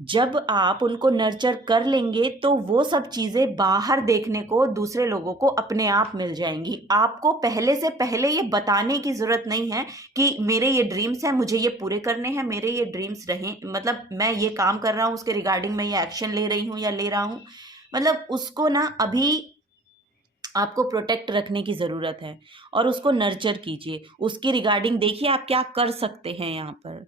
जब आप उनको नर्चर कर लेंगे, तो वो सब चीज़ें बाहर देखने को दूसरे लोगों को अपने आप मिल जाएंगी। आपको पहले से पहले ये बताने की ज़रूरत नहीं है कि मेरे ये ड्रीम्स हैं, मुझे ये पूरे करने हैं, मेरे ये ड्रीम्स रहें, मतलब मैं ये काम कर रहा हूँ, उसके रिगार्डिंग मैं ये एक्शन ले रही हूँ या ले रहा हूँ। मतलब उसको ना अभी आपको प्रोटेक्ट रखने की ज़रूरत है, और उसको नर्चर कीजिए, उसकी रिगार्डिंग देखिए आप क्या कर सकते हैं यहाँ पर।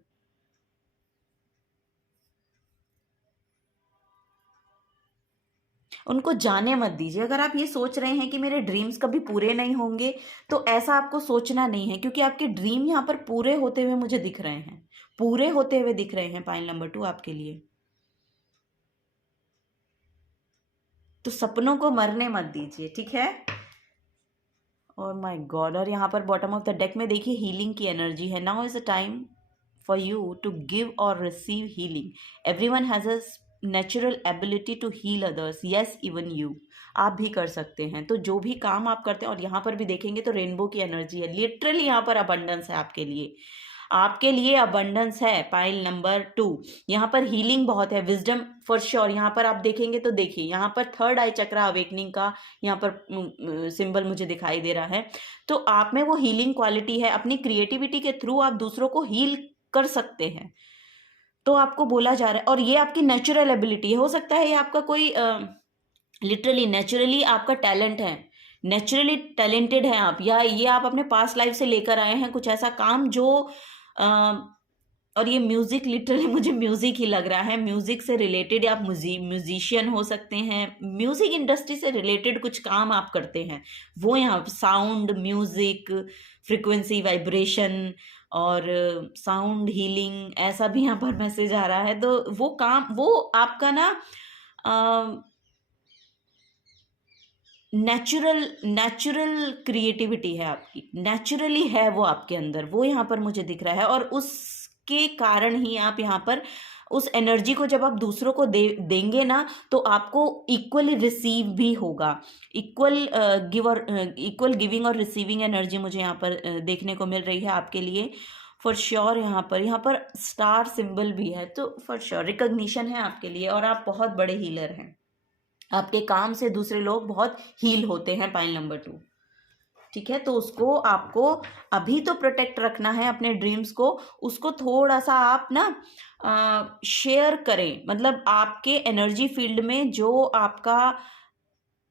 उनको जाने मत दीजिए। अगर आप ये सोच रहे हैं कि मेरे ड्रीम्स कभी पूरे नहीं होंगे, तो ऐसा आपको सोचना नहीं है, क्योंकि आपके ड्रीम यहाँ पर पूरे होते हुए मुझे दिख रहे हैं, पूरे होते हुए दिख रहे हैं पाइल नंबर 2 आपके लिए। तो सपनों को मरने मत दीजिए, ठीक है। और माय गॉड, और यहाँ पर बॉटम ऑफ द डेक में देखिए हीलिंग की एनर्जी है। Now is a time for you to give और receive healing. Everyone has a natural ability to heal others, yes even you. आप भी कर सकते हैं। तो जो भी काम आप करते हैं, और यहाँ पर भी देखेंगे तो रेनबो की एनर्जी है, लिटरली यहाँ पर अबंडेंस है आपके लिए। आपके लिए अबंडेंस है। पाइल नंबर 2, यहाँ पर हीलिंग बहुत है, विजडम फॉर श्योर। यहाँ पर आप देखेंगे तो देखिए, यहाँ पर थर्ड आई चक्रा अवेकनिंग का यहाँ पर सिंबल मुझे दिखाई दे रहा है। तो आप में वो हीलिंग क्वालिटी है, अपनी क्रिएटिविटी के थ्रू आप दूसरों को हील कर सकते हैं, तो आपको बोला जा रहा है। और ये आपकी नेचुरल एबिलिटी है। हो सकता है ये आपका कोई लिटरली नेचुरली आपका टैलेंट है, नेचुरली टैलेंटेड है आप, या ये आप अपने पास्ट लाइफ से लेकर आए हैं कुछ ऐसा काम जो और ये म्यूजिक, लिटरली मुझे म्यूजिक ही लग रहा है, म्यूजिक से रिलेटेड, आप म्यूजिशियन हो सकते हैं, म्यूजिक इंडस्ट्री से रिलेटेड कुछ काम आप करते हैं, वो यहाँ साउंड, म्यूजिक, फ्रिक्वेंसी, वाइब्रेशन और साउंड हीलिंग, ऐसा भी यहाँ पर मैसेज आ रहा है। तो वो काम, वो आपका ना नेचुरल क्रिएटिविटी है आपकी, नेचुरली है वो आपके अंदर, वो यहाँ पर मुझे दिख रहा है। और उसके कारण ही आप यहाँ पर उस एनर्जी को जब आप दूसरों को देंगे ना, तो आपको इक्वली रिसीव भी होगा। इक्वल गिविंग और रिसीविंग एनर्जी मुझे यहाँ पर देखने को मिल रही है आपके लिए फॉर श्योर। यहाँ पर स्टार सिंबल भी है, तो फॉर श्योर रिकॉग्निशन है आपके लिए, और आप बहुत बड़े हीलर हैं। आपके काम से दूसरे लोग बहुत हील होते हैं। पाइल नंबर 2, ठीक है। तो उसको आपको अभी तो प्रोटेक्ट रखना है अपने ड्रीम्स को, उसको थोड़ा सा आप ना शेयर करें। मतलब आपके एनर्जी फील्ड में जो आपका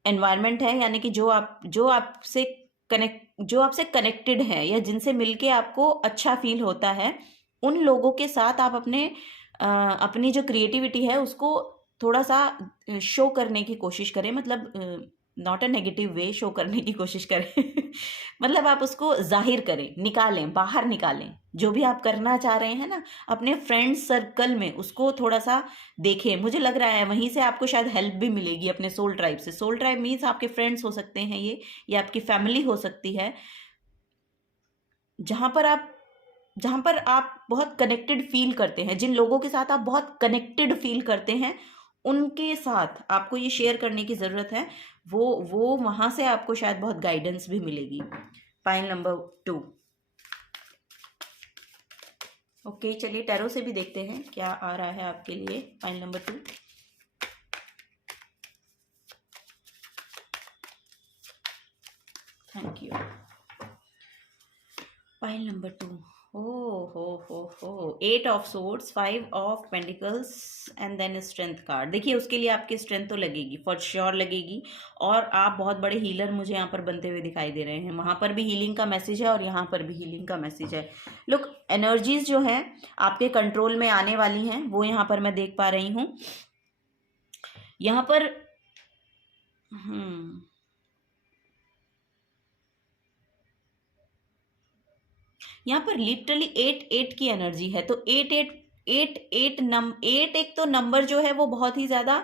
एनवायरनमेंट है, यानी कि जो आपसे कनेक्टेड है, या जिनसे मिलके आपको अच्छा फील होता है, उन लोगों के साथ आप अपनी जो क्रिएटिविटी है उसको थोड़ा सा शो करने की कोशिश करें। मतलब not a negative way, show करने की कोशिश करें मतलब आप उसको जाहिर करें, निकालें, बाहर निकालें, जो भी आप करना चाह रहे हैं ना अपने फ्रेंड्स सर्कल में, उसको थोड़ा सा देखें। मुझे लग रहा है वहीं से आपको शायद हेल्प भी मिलेगी अपने सोल ट्राइब से। सोल ट्राइब मीन्स आपके फ्रेंड्स हो सकते हैं ये आपकी फैमिली हो सकती है, जहाँ पर आप बहुत कनेक्टेड फील करते हैं, जिन लोगों के साथ आप बहुत कनेक्टेड फील करते हैं, उनके साथ आपको ये शेयर करने की ज़रूरत है। वो वहाँ से आपको शायद बहुत गाइडेंस भी मिलेगी। Pile number 2, okay. चलिए टैरो से भी देखते हैं क्या आ रहा है आपके लिए। Pile number 2, thank you. Pile number 2, हो 8 of swords, 5 of pentacles and then strength card. देखिए उसके लिए आपकी स्ट्रेंथ तो लगेगी, फॉर श्योर लगेगी, और आप बहुत बड़े हीलर मुझे यहाँ पर बनते हुए दिखाई दे रहे हैं। वहाँ पर भी हीलिंग का मैसेज है और यहाँ पर भी हीलिंग का मैसेज है। लुक, एनर्जीज जो है आपके कंट्रोल में आने वाली हैं, वो यहाँ पर मैं देख पा रही हूँ। यहाँ पर यहाँ पर लिटरली 8 की एनर्जी है। तो 8 एक तो नंबर जो है वो बहुत ही ज़्यादा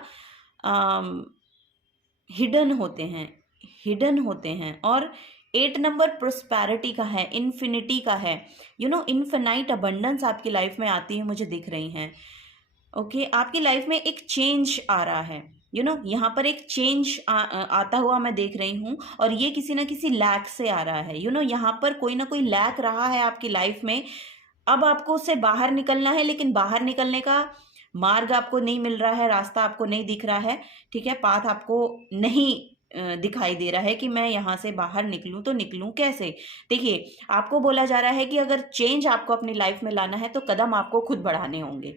हिडन होते हैं और 8 नंबर प्रोस्पैरिटी का है, इन्फिनिटी का है। इन्फिनाइट अबंडेंस आपकी लाइफ में आती है, मुझे दिख रही हैं। ओके, आपकी लाइफ में एक चेंज आ रहा है। यहाँ पर एक चेंज आता हुआ मैं देख रही हूँ, और ये किसी ना किसी लैक से आ रहा है। यहाँ पर कोई ना कोई लैक रहा है आपकी लाइफ में, अब आपको उससे बाहर निकलना है, लेकिन बाहर निकलने का मार्ग आपको नहीं मिल रहा है, रास्ता आपको नहीं दिख रहा है, ठीक है। पाथ आपको नहीं दिखाई दे रहा है कि मैं यहाँ से बाहर निकलूं, तो निकलूं कैसे। देखिए, आपको बोला जा रहा है कि अगर चेंज आपको अपनी लाइफ में लाना है तो कदम आपको खुद बढ़ाने होंगे।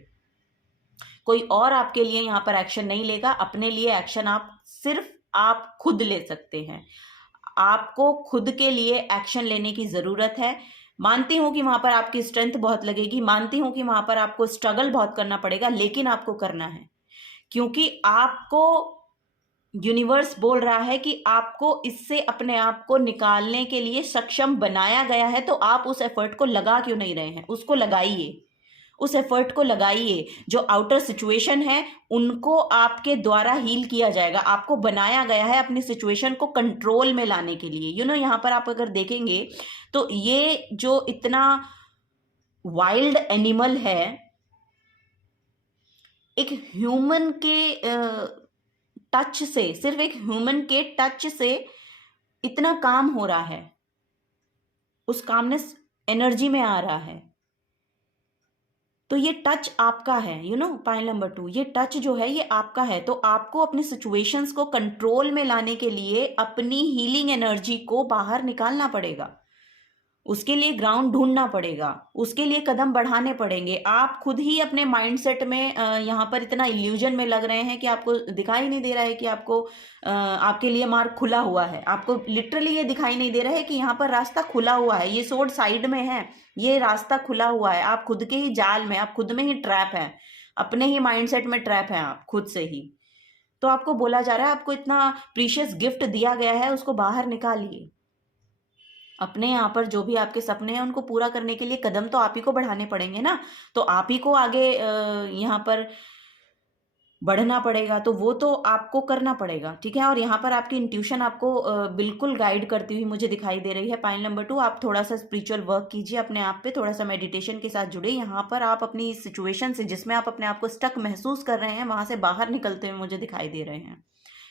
कोई और आपके लिए यहाँ पर एक्शन नहीं लेगा, अपने लिए एक्शन सिर्फ आप खुद ले सकते हैं। आपको खुद के लिए एक्शन लेने की जरूरत है। मानती हूं कि वहां पर आपकी स्ट्रेंथ बहुत लगेगी, मानती हूं कि वहां पर आपको स्ट्रगल बहुत करना पड़ेगा, लेकिन आपको करना है, क्योंकि आपको यूनिवर्स बोल रहा है कि आपको इससे अपने आप को निकालने के लिए सक्षम बनाया गया है। तो आप उस एफर्ट को लगा क्यों नहीं रहे हैं? उसको लगाइए, उस एफर्ट को लगाइए। जो आउटर सिचुएशन है उनको आपके द्वारा हील किया जाएगा। आपको बनाया गया है अपनी सिचुएशन को कंट्रोल में लाने के लिए। यहाँ पर आप अगर देखेंगे तो ये जो इतना वाइल्ड एनिमल है, एक ह्यूमन के टच से, सिर्फ एक ह्यूमन के टच से इतना काम हो रहा है, उस कामनेस एनर्जी में आ रहा है। तो ये टच आपका है, पाइल नंबर 2, ये टच जो है ये आपका है। तो आपको अपने सिचुएशंस को कंट्रोल में लाने के लिए अपनी हीलिंग एनर्जी को बाहर निकालना पड़ेगा, उसके लिए ग्राउंड ढूंढना पड़ेगा, उसके लिए कदम बढ़ाने पड़ेंगे। आप खुद ही अपने माइंडसेट में यहाँ पर इतना इल्यूजन में लग रहे हैं कि आपको दिखाई नहीं दे रहा है कि आपको आपके लिए मार्ग खुला हुआ है। आपको लिटरली ये दिखाई नहीं दे रहा है कि यहाँ पर रास्ता खुला हुआ है, ये सोर्ड साइड में है, ये रास्ता खुला हुआ है। आप खुद के ही जाल में, आप खुद में ही ट्रैप हैं, अपने ही माइंडसेट में ट्रैप हैं आप खुद से ही। तो आपको बोला जा रहा है, आपको इतना प्रीशियस गिफ्ट दिया गया है, उसको बाहर निकालिए। अपने यहाँ पर जो भी आपके सपने हैं उनको पूरा करने के लिए कदम तो आप ही को बढ़ाने पड़ेंगे ना, तो आप ही को आगे यहाँ पर बढ़ना पड़ेगा, तो वो तो आपको करना पड़ेगा, ठीक है। और यहाँ पर आपकी इंट्यूशन आपको बिल्कुल गाइड करती हुई मुझे दिखाई दे रही है। पाइल नंबर 2, आप थोड़ा सा स्पिरिचुअल वर्क कीजिए अपने आप पे, थोड़ा सा मेडिटेशन के साथ जुड़े। यहाँ पर आप अपनी सिचुएशन से, जिसमें आप अपने आप को स्टक महसूस कर रहे हैं, वहां से बाहर निकलते हुए मुझे दिखाई दे रहे हैं,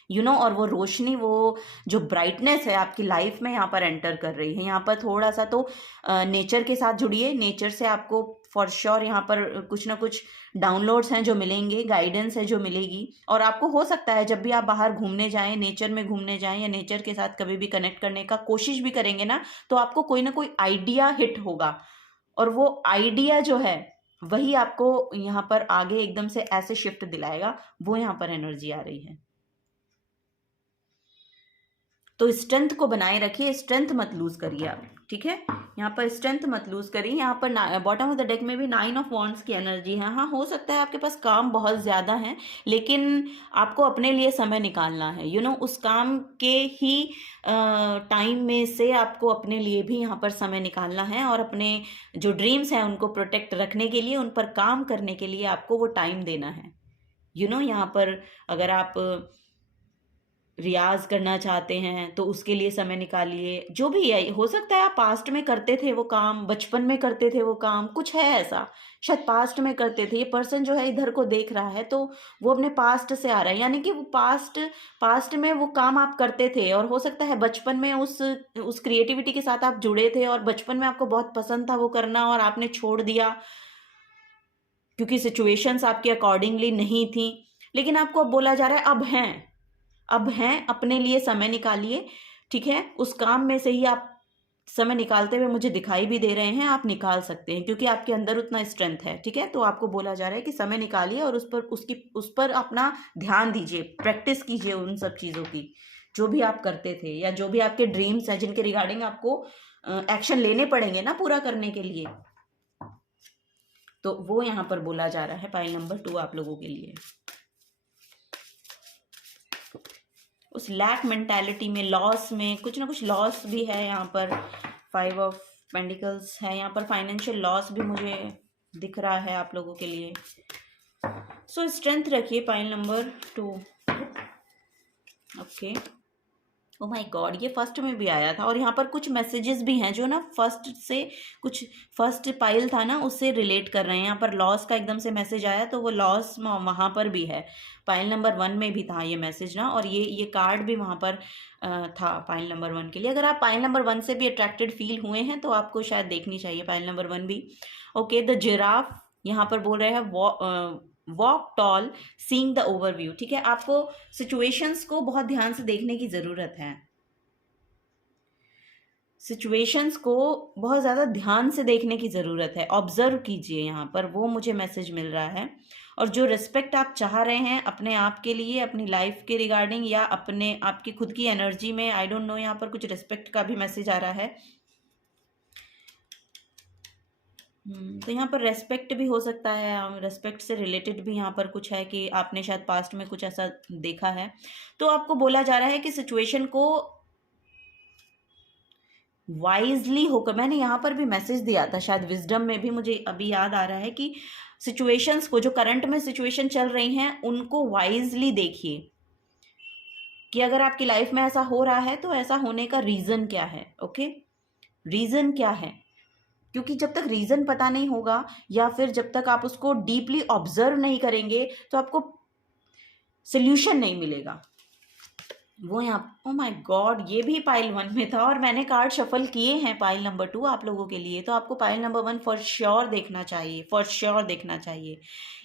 और वो रोशनी, वो जो ब्राइटनेस है आपकी लाइफ में यहाँ पर एंटर कर रही है। यहाँ पर थोड़ा सा तो नेचर के साथ जुड़िए, नेचर से आपको फॉर श्योर यहाँ पर कुछ ना कुछ डाउनलोड्स हैं जो मिलेंगे, गाइडेंस है जो मिलेगी। और आपको हो सकता है जब भी आप बाहर घूमने जाएं, नेचर में घूमने जाएं या नेचर के साथ कभी भी कनेक्ट करने का कोशिश भी करेंगे ना, तो आपको कोई ना कोई आइडिया हिट होगा, और वो आइडिया जो है वही आपको यहाँ पर आगे एकदम से ऐसे शिफ्ट दिलाएगा। वो यहाँ पर एनर्जी आ रही है। तो स्ट्रेंथ को बनाए रखिए, स्ट्रेंथ मत लूज करिए आप, ठीक है। यहाँ पर स्ट्रेंथ मत लूज करिए। यहाँ पर बॉटम ऑफ द डेक में भी 9 ऑफ वॉन्ड्स की एनर्जी है। हाँ, हो सकता है आपके पास काम बहुत ज़्यादा है, लेकिन आपको अपने लिए समय निकालना है। उस काम के ही टाइम में से आपको अपने लिए भी यहाँ पर समय निकालना है, और अपने जो ड्रीम्स हैं उनको प्रोटेक्ट रखने के लिए, उन पर काम करने के लिए आपको वो टाइम देना है। यहाँ पर अगर आप रियाज करना चाहते हैं तो उसके लिए समय निकालिए। जो भी है, हो सकता है आप पास्ट में करते थे वो काम, बचपन में करते थे वो काम, कुछ है ऐसा, शायद पास्ट में करते थे। ये पर्सन जो है इधर को देख रहा है तो वो अपने पास्ट से आ रहा है, यानी कि वो पास्ट में वो काम आप करते थे, और हो सकता है बचपन में उस क्रिएटिविटी के साथ आप जुड़े थे, और बचपन में आपको बहुत पसंद था वो करना, और आपने छोड़ दिया क्योंकि सिचुएशंस आपके अकॉर्डिंगली नहीं थी। लेकिन आपको अब बोला जा रहा है, अब हैं, अपने लिए समय निकालिए, ठीक है। उस काम में से ही आप समय निकालते हुए मुझे दिखाई भी दे रहे हैं, आप निकाल सकते हैं क्योंकि आपके अंदर उतना स्ट्रेंथ है, ठीक है। तो आपको बोला जा रहा है कि समय निकालिए और उस पर अपना ध्यान दीजिए, प्रैक्टिस कीजिए उन सब चीज़ों की जो भी आप करते थे, या जो भी आपके ड्रीम्स हैं जिनके रिगार्डिंग आपको एक्शन लेने पड़ेंगे ना पूरा करने के लिए, तो वो यहाँ पर बोला जा रहा है पाइल नंबर 2 आप लोगों के लिए। उस लैक मेंटालिटी में, लॉस में, कुछ ना कुछ लॉस भी है यहाँ पर। 5 ऑफ पेंटिकल्स है यहाँ पर, फाइनेंशियल लॉस भी मुझे दिख रहा है आप लोगों के लिए। सो स्ट्रेंथ रखिए pile number 2। Okay, oh my God, ये फर्स्ट में भी आया था, और यहाँ पर कुछ मैसेजेस भी हैं जो ना फर्स्ट पाइल था ना उससे रिलेट कर रहे हैं। यहाँ पर लॉस का एकदम से मैसेज आया, तो वो लॉस वहाँ पर भी है। पाइल नंबर 1 में भी था ये मैसेज ना, और ये कार्ड भी वहाँ पर था पाइल नंबर 1 के लिए। अगर आप पाइल नंबर 1 से भी अट्रैक्टेड फील हुए हैं तो आपको शायद देखनी चाहिए पाइल नंबर 1 भी। ओके, द जिराफ यहाँ पर बोल रहे हैं walk tall seeing the overview, ठीक है। आपको सिचुएशंस को बहुत ध्यान से देखने की ज़रूरत है, सिचुएशंस को बहुत ज़्यादा ध्यान से देखने की ज़रूरत है, ऑब्जर्व कीजिए, यहाँ पर वो मुझे मैसेज मिल रहा है। और जो रिस्पेक्ट आप चाह रहे हैं अपने आप के लिए, अपनी लाइफ के रिगार्डिंग, या अपने आपकी खुद की एनर्जी में, आई डोंट नो, यहाँ पर कुछ रिस्पेक्ट का भी मैसेज आ रहा है। तो यहाँ पर रेस्पेक्ट भी हो सकता है, रेस्पेक्ट से रिलेटेड भी यहाँ पर कुछ है कि आपने शायद पास्ट में कुछ ऐसा देखा है। तो आपको बोला जा रहा है कि सिचुएशन को वाइजली होकर, मैंने यहाँ पर भी मैसेज दिया था शायद विजडम में भी, मुझे अभी याद आ रहा है कि सिचुएशंस को, जो करंट में सिचुएशन चल रही हैं, उनको वाइजली देखिए कि अगर आपकी लाइफ में ऐसा हो रहा है तो ऐसा होने का रीज़न क्या है। ओके, रीज़न क्या है, क्योंकि जब तक रीज़न पता नहीं होगा, या फिर जब तक आप उसको डीपली ऑब्जर्व नहीं करेंगे, तो आपको सल्यूशन नहीं मिलेगा। वो यहाँ, ओ माय गॉड, ये भी पाइल 1 में था और मैंने कार्ड शफल किए हैं पाइल नंबर 2 आप लोगों के लिए, तो आपको पाइल नंबर 1 फॉर श्योर देखना चाहिए, फॉर श्योर देखना चाहिए।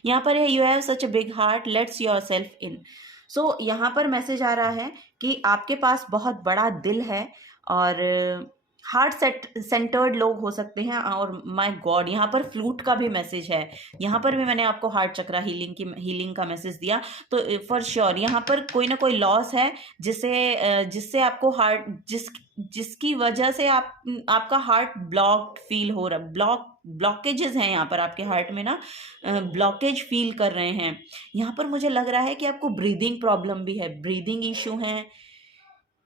यहाँ पर है, you have such a big heart, let's योर सेल्फ इन। सो यहाँ पर मैसेज आ रहा है कि आपके पास बहुत बड़ा दिल है और हार्ट सेंटर्ड लोग हो सकते हैं। और माय गॉड, यहाँ पर फ्लूट का भी मैसेज है। यहाँ पर भी मैंने आपको हार्ट चक्रा हीलिंग का मैसेज दिया। तो फॉर श्योर यहाँ पर कोई ना कोई लॉस है जिससे आपको हार्ट जिसकी वजह से आपका हार्ट ब्लॉक्ड फील हो रहा, ब्लॉकेजेस हैं यहाँ पर आपके हार्ट में ना, ब्लॉकेज फील कर रहे हैं। यहाँ पर मुझे लग रहा है कि आपको ब्रीदिंग प्रॉब्लम भी है, ब्रीदिंग इशू है,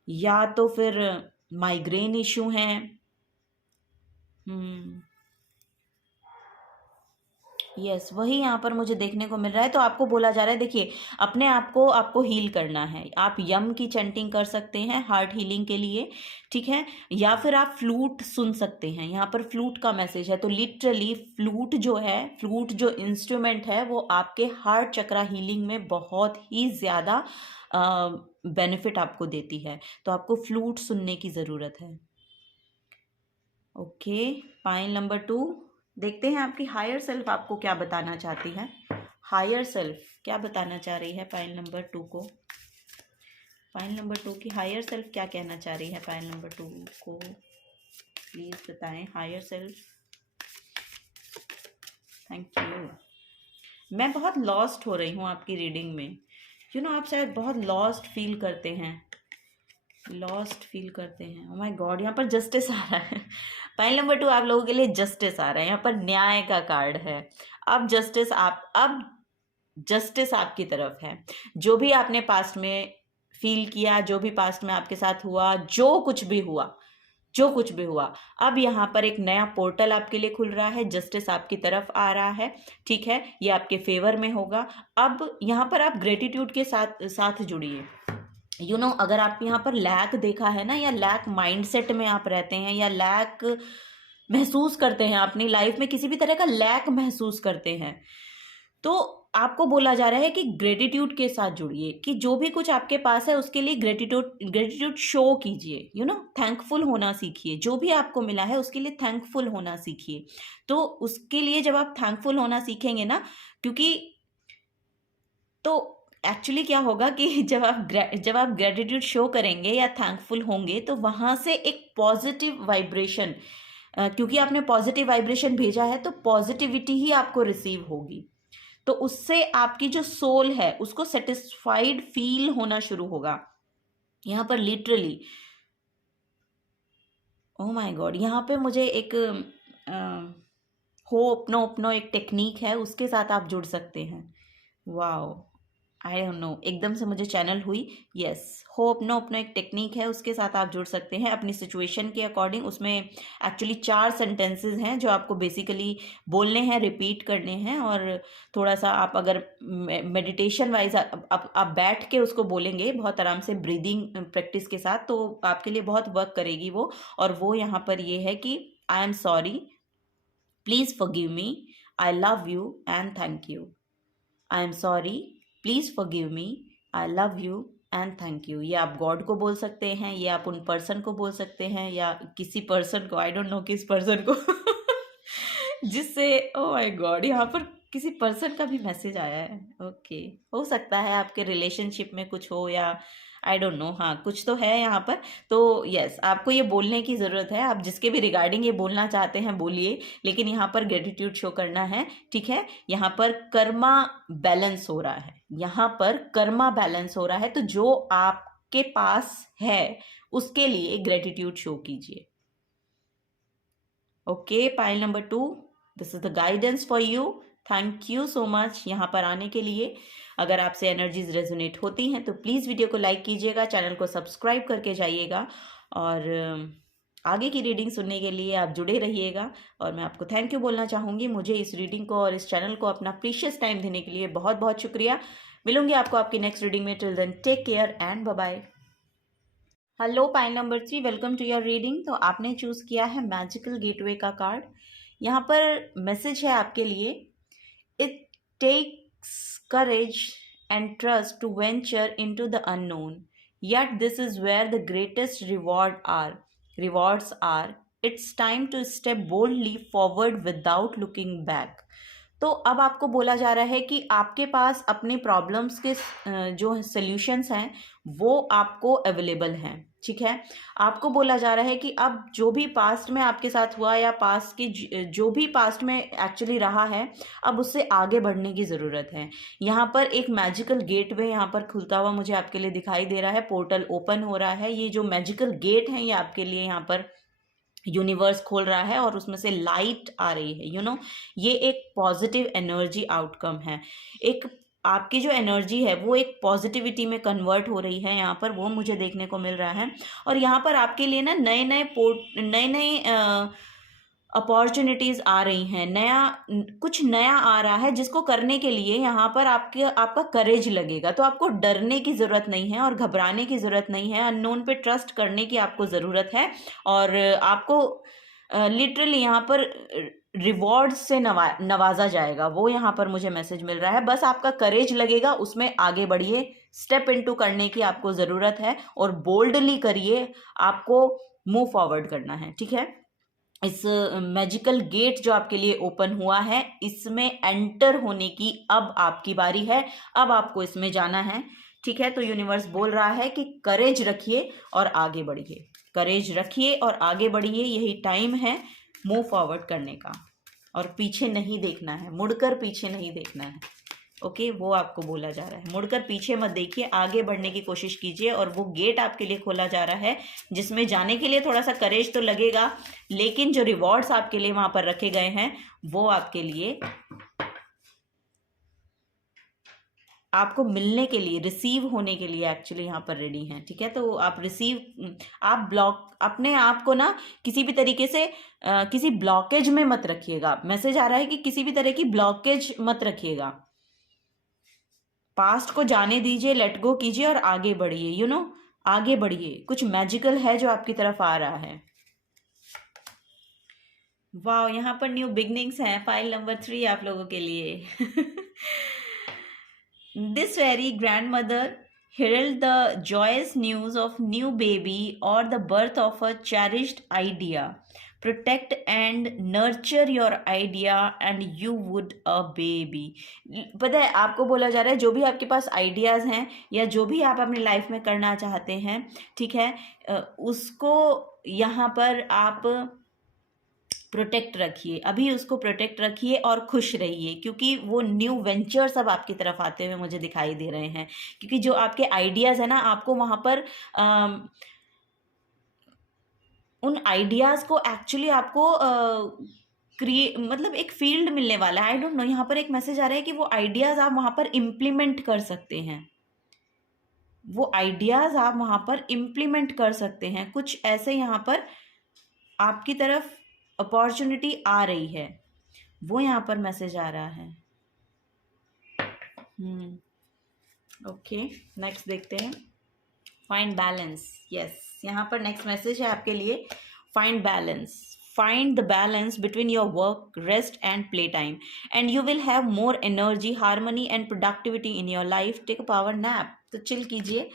या तो फिर माइग्रेन इशू है। यस, वही यहाँ पर मुझे देखने को मिल रहा है। तो आपको बोला जा रहा है, देखिए अपने आप को आपको हील करना है। आप यम की चैंटिंग कर सकते हैं हार्ट हीलिंग के लिए, ठीक है, या फिर आप फ्लूट सुन सकते हैं। यहाँ पर फ्लूट का मैसेज है, तो लिटरली फ्लूट जो है, फ्लूट जो इंस्ट्रूमेंट है वो आपके हार्ट चक्रा हीलिंग में बहुत ही ज़्यादा बेनिफिट आपको देती है। तो आपको फ्लूट सुनने की ज़रूरत है। ओके, पाइल नंबर 2, देखते हैं आपकी हायर सेल्फ आपको क्या बताना चाहती है। हायर सेल्फ क्या बताना चाह रही है पाइल नंबर 2 को? पाइल नंबर 2 की हायर सेल्फ क्या कहना चाह रही है पाइल नंबर 2 को? प्लीज बताएं हायर सेल्फ। Thank you. मैं बहुत लॉस्ट हो रही हूँ आपकी रीडिंग में। आप शायद बहुत लॉस्ट फील करते हैं, लॉस्ट फील करते हैं। ओह माय गॉड, यहाँ पर जस्टिस आ रहा है। पाइल नंबर 2 आप लोगों के लिए जस्टिस आ रहा है। यहाँ पर न्याय का कार्ड है। अब जस्टिस आपकी तरफ है। जो भी आपने पास्ट में फील किया, जो भी पास्ट में आपके साथ हुआ, जो कुछ भी हुआ, अब यहाँ पर एक नया पोर्टल आपके लिए खुल रहा है। जस्टिस आपकी तरफ आ रहा है, ठीक है, ये आपके फेवर में होगा। अब यहाँ पर आप ग्रेटिट्यूड के साथ जुड़िए। अगर आप यहाँ पर लैक देखा है ना, या लैक माइंडसेट में आप रहते हैं, या लैक महसूस करते हैं अपनी लाइफ में, किसी भी तरह का लैक महसूस करते हैं, तो आपको बोला जा रहा है कि ग्रेटिट्यूड के साथ जुड़िए, कि जो भी कुछ आपके पास है उसके लिए ग्रेटिट्यूड शो कीजिए। थैंकफुल होना सीखिए। जो भी आपको मिला है उसके लिए थैंकफुल होना सीखिए। तो उसके लिए जब आप थैंकफुल होना सीखेंगे ना, क्योंकि तो एक्चुअली क्या होगा कि जब आप ग्रेटिट्यूड शो करेंगे या थैंकफुल होंगे, तो वहाँ से एक पॉजिटिव वाइब्रेशन, क्योंकि आपने पॉजिटिव वाइब्रेशन भेजा है, तो पॉजिटिविटी ही आपको रिसीव होगी। तो उससे आपकी जो सोल है उसको सेटिस्फाइड फील होना शुरू होगा। यहाँ पर लिटरली, ओह माय गॉड, यहाँ पे मुझे एक होपनो एक टेक्निक है, उसके साथ आप जुड़ सकते हैं। वाओ, आई डोंट नो, एकदम से मुझे चैनल हुई। यस, अपना एक टेक्निक है, उसके साथ आप जुड़ सकते हैं अपनी सिचुएशन के अकॉर्डिंग। उसमें एक्चुअली 4 सेंटेंसेस हैं जो आपको बेसिकली बोलने हैं, रिपीट करने हैं, और थोड़ा सा आप अगर मेडिटेशन वाइज आप बैठ के उसको बोलेंगे बहुत आराम से, ब्रीदिंग प्रैक्टिस के साथ, तो आपके लिए बहुत वर्क करेगी वो। और वो यहाँ पर ये है कि I am sorry, please forgive me, I love you and thank you. I am sorry, please forgive me, I love you and thank you. ये आप गॉड को बोल सकते हैं, ये आप उन पर्सन को बोल सकते हैं, या किसी पर्सन को, आई डोंट नो किस पर्सन को जिससे, ओ माय गॉड, यहाँ पर किसी पर्सन का भी मैसेज आया है। ओके, हो सकता है आपके रिलेशनशिप में कुछ हो, या आई डोंट नो, हाँ कुछ तो है यहाँ पर। तो यस, आपको ये बोलने की ज़रूरत है। आप जिसके भी रिगार्डिंग ये बोलना चाहते हैं बोलिए, लेकिन यहाँ पर ग्रेटिट्यूड शो करना है, ठीक है। यहाँ पर कर्मा बैलेंस हो रहा है, यहाँ पर कर्मा बैलेंस हो रहा है, तो जो आपके पास है उसके लिए ग्रेटिट्यूड शो कीजिए। Okay, pile number 2, this is the guidance for you. Thank you so much यहाँ पर आने के लिए। अगर आपसे एनर्जीज रेजोनेट होती हैं तो प्लीज़ वीडियो को लाइक कीजिएगा, चैनल को सब्सक्राइब करके जाइएगा, और आगे की रीडिंग सुनने के लिए आप जुड़े रहिएगा। और मैं आपको थैंक यू बोलना चाहूँगी, मुझे इस रीडिंग को और इस चैनल को अपना प्रीशियस टाइम देने के लिए बहुत बहुत शुक्रिया। मिलूंगी आपको आपकी नेक्स्ट रीडिंग में। Till then take care and bye bye. Hello pile number 3, welcome to your reading. तो आपने चूज़ किया है मैजिकल गेटवे का कार्ड। यहाँ पर मैसेज है आपके लिए, it takes courage and trust to venture into the unknown. yet this is where the greatest rewards are. It's time to step boldly forward without looking back. तो अब आपको बोला जा रहा है कि आपके पास अपने प्रॉब्लम्स के जो सॉल्यूशंस हैं वो आपको अवेलेबल हैं, ठीक है। आपको बोला जा रहा है कि अब जो भी पास्ट में आपके साथ हुआ या पास्ट की जो भी पास्ट में एक्चुअली रहा है, अब उससे आगे बढ़ने की ज़रूरत है। यहाँ पर एक मैजिकल गेटवे यहाँ पर खुलता हुआ मुझे आपके लिए दिखाई दे रहा है, पोर्टल ओपन हो रहा है। ये जो मैजिकल गेट है ये आपके लिए यहाँ पर यूनिवर्स खोल रहा है और उसमें से लाइट आ रही है, ये एक पॉजिटिव एनर्जी आउटकम है। एक आपकी जो एनर्जी है वो एक पॉजिटिविटी में कन्वर्ट हो रही है यहाँ पर, वो मुझे देखने को मिल रहा है। और यहाँ पर आपके लिए ना नए नए अपॉर्चुनिटीज़ आ रही हैं, कुछ नया आ रहा है जिसको करने के लिए यहाँ पर आपका करेज लगेगा। तो आपको डरने की ज़रूरत नहीं है और घबराने की ज़रूरत नहीं है, अननोन पे ट्रस्ट करने की आपको ज़रूरत है। और आपको लिटरली यहाँ पर रिवॉर्ड से नवाजा जाएगा, वो यहाँ पर मुझे मैसेज मिल रहा है। बस आपका करेज लगेगा, उसमें आगे बढ़िए, स्टेप इनटू करने की आपको ज़रूरत है और बोल्डली करिए, आपको मूव फॉरवर्ड करना है, ठीक है। इस मैजिकल गेट जो आपके लिए ओपन हुआ है, इसमें एंटर होने की अब आपकी बारी है, अब आपको इसमें जाना है, ठीक है। तो यूनिवर्स बोल रहा है कि करेज रखिए और आगे बढ़िए, करेज रखिए और आगे बढ़िए, यही टाइम है मूव फॉरवर्ड करने का और पीछे नहीं देखना है, मुड़कर पीछे नहीं देखना है, ओके। वो आपको बोला जा रहा है, मुड़कर पीछे मत देखिए, आगे बढ़ने की कोशिश कीजिए। और वो गेट आपके लिए खोला जा रहा है जिसमें जाने के लिए थोड़ा सा करेज तो लगेगा, लेकिन जो रिवॉर्ड्स आपके लिए वहां पर रखे गए हैं वो आपके लिए, आपको मिलने के लिए, रिसीव होने के लिए एक्चुअली यहाँ पर रेडी हैं, ठीक है। तो आप अपने आप को ना किसी भी तरीके से किसी ब्लॉकेज में मत रखिएगा। मैसेज आ रहा है कि किसी भी तरह की ब्लॉकेज मत रखिएगा, पास्ट को जाने दीजिए, लेट गो कीजिए और आगे बढ़िए, आगे बढ़िए। कुछ मैजिकल है जो आपकी तरफ आ रहा है। वाह, यहाँ पर न्यू बिगनिंग्स हैं, फाइल नंबर 3 आप लोगों के लिए। This fairy grandmother herald the joyous news of new baby or the birth of a cherished idea. Protect and nurture your idea and you would a baby. पता है आपको बोला जा रहा है, जो भी आपके पास आइडियाज़ हैं या जो भी आप अपनी लाइफ में करना चाहते हैं, ठीक है, उसको यहाँ पर आप प्रोटेक्ट रखिए, अभी उसको प्रोटेक्ट रखिए और खुश रहिए, क्योंकि वो न्यू वेंचर्स अब आपकी तरफ आते हुए मुझे दिखाई दे रहे हैं। क्योंकि जो आपके आइडियाज़ है ना, आपको वहाँ पर उन आइडियाज़ को एक्चुअली आपको मतलब एक फील्ड मिलने वाला है। आई डोंट नो, यहाँ पर एक मैसेज आ रहा है कि वो आइडियाज़ आप वहाँ पर इम्प्लीमेंट कर सकते हैं, वो आइडियाज़ आप वहाँ पर इम्प्लीमेंट कर सकते हैं। कुछ ऐसे यहाँ पर आपकी तरफ अपॉर्चुनिटी आ रही है, वो यहाँ पर मैसेज आ रहा है। ओके, नेक्स्ट देखते हैं। फाइंड बैलेंस, यस, यहाँ पर नेक्स्ट मैसेज है आपके लिए, find balance. Find the balance between your work, rest and playtime and you will have more energy, harmony and productivity in your life. Take a power nap. तो chill कीजिए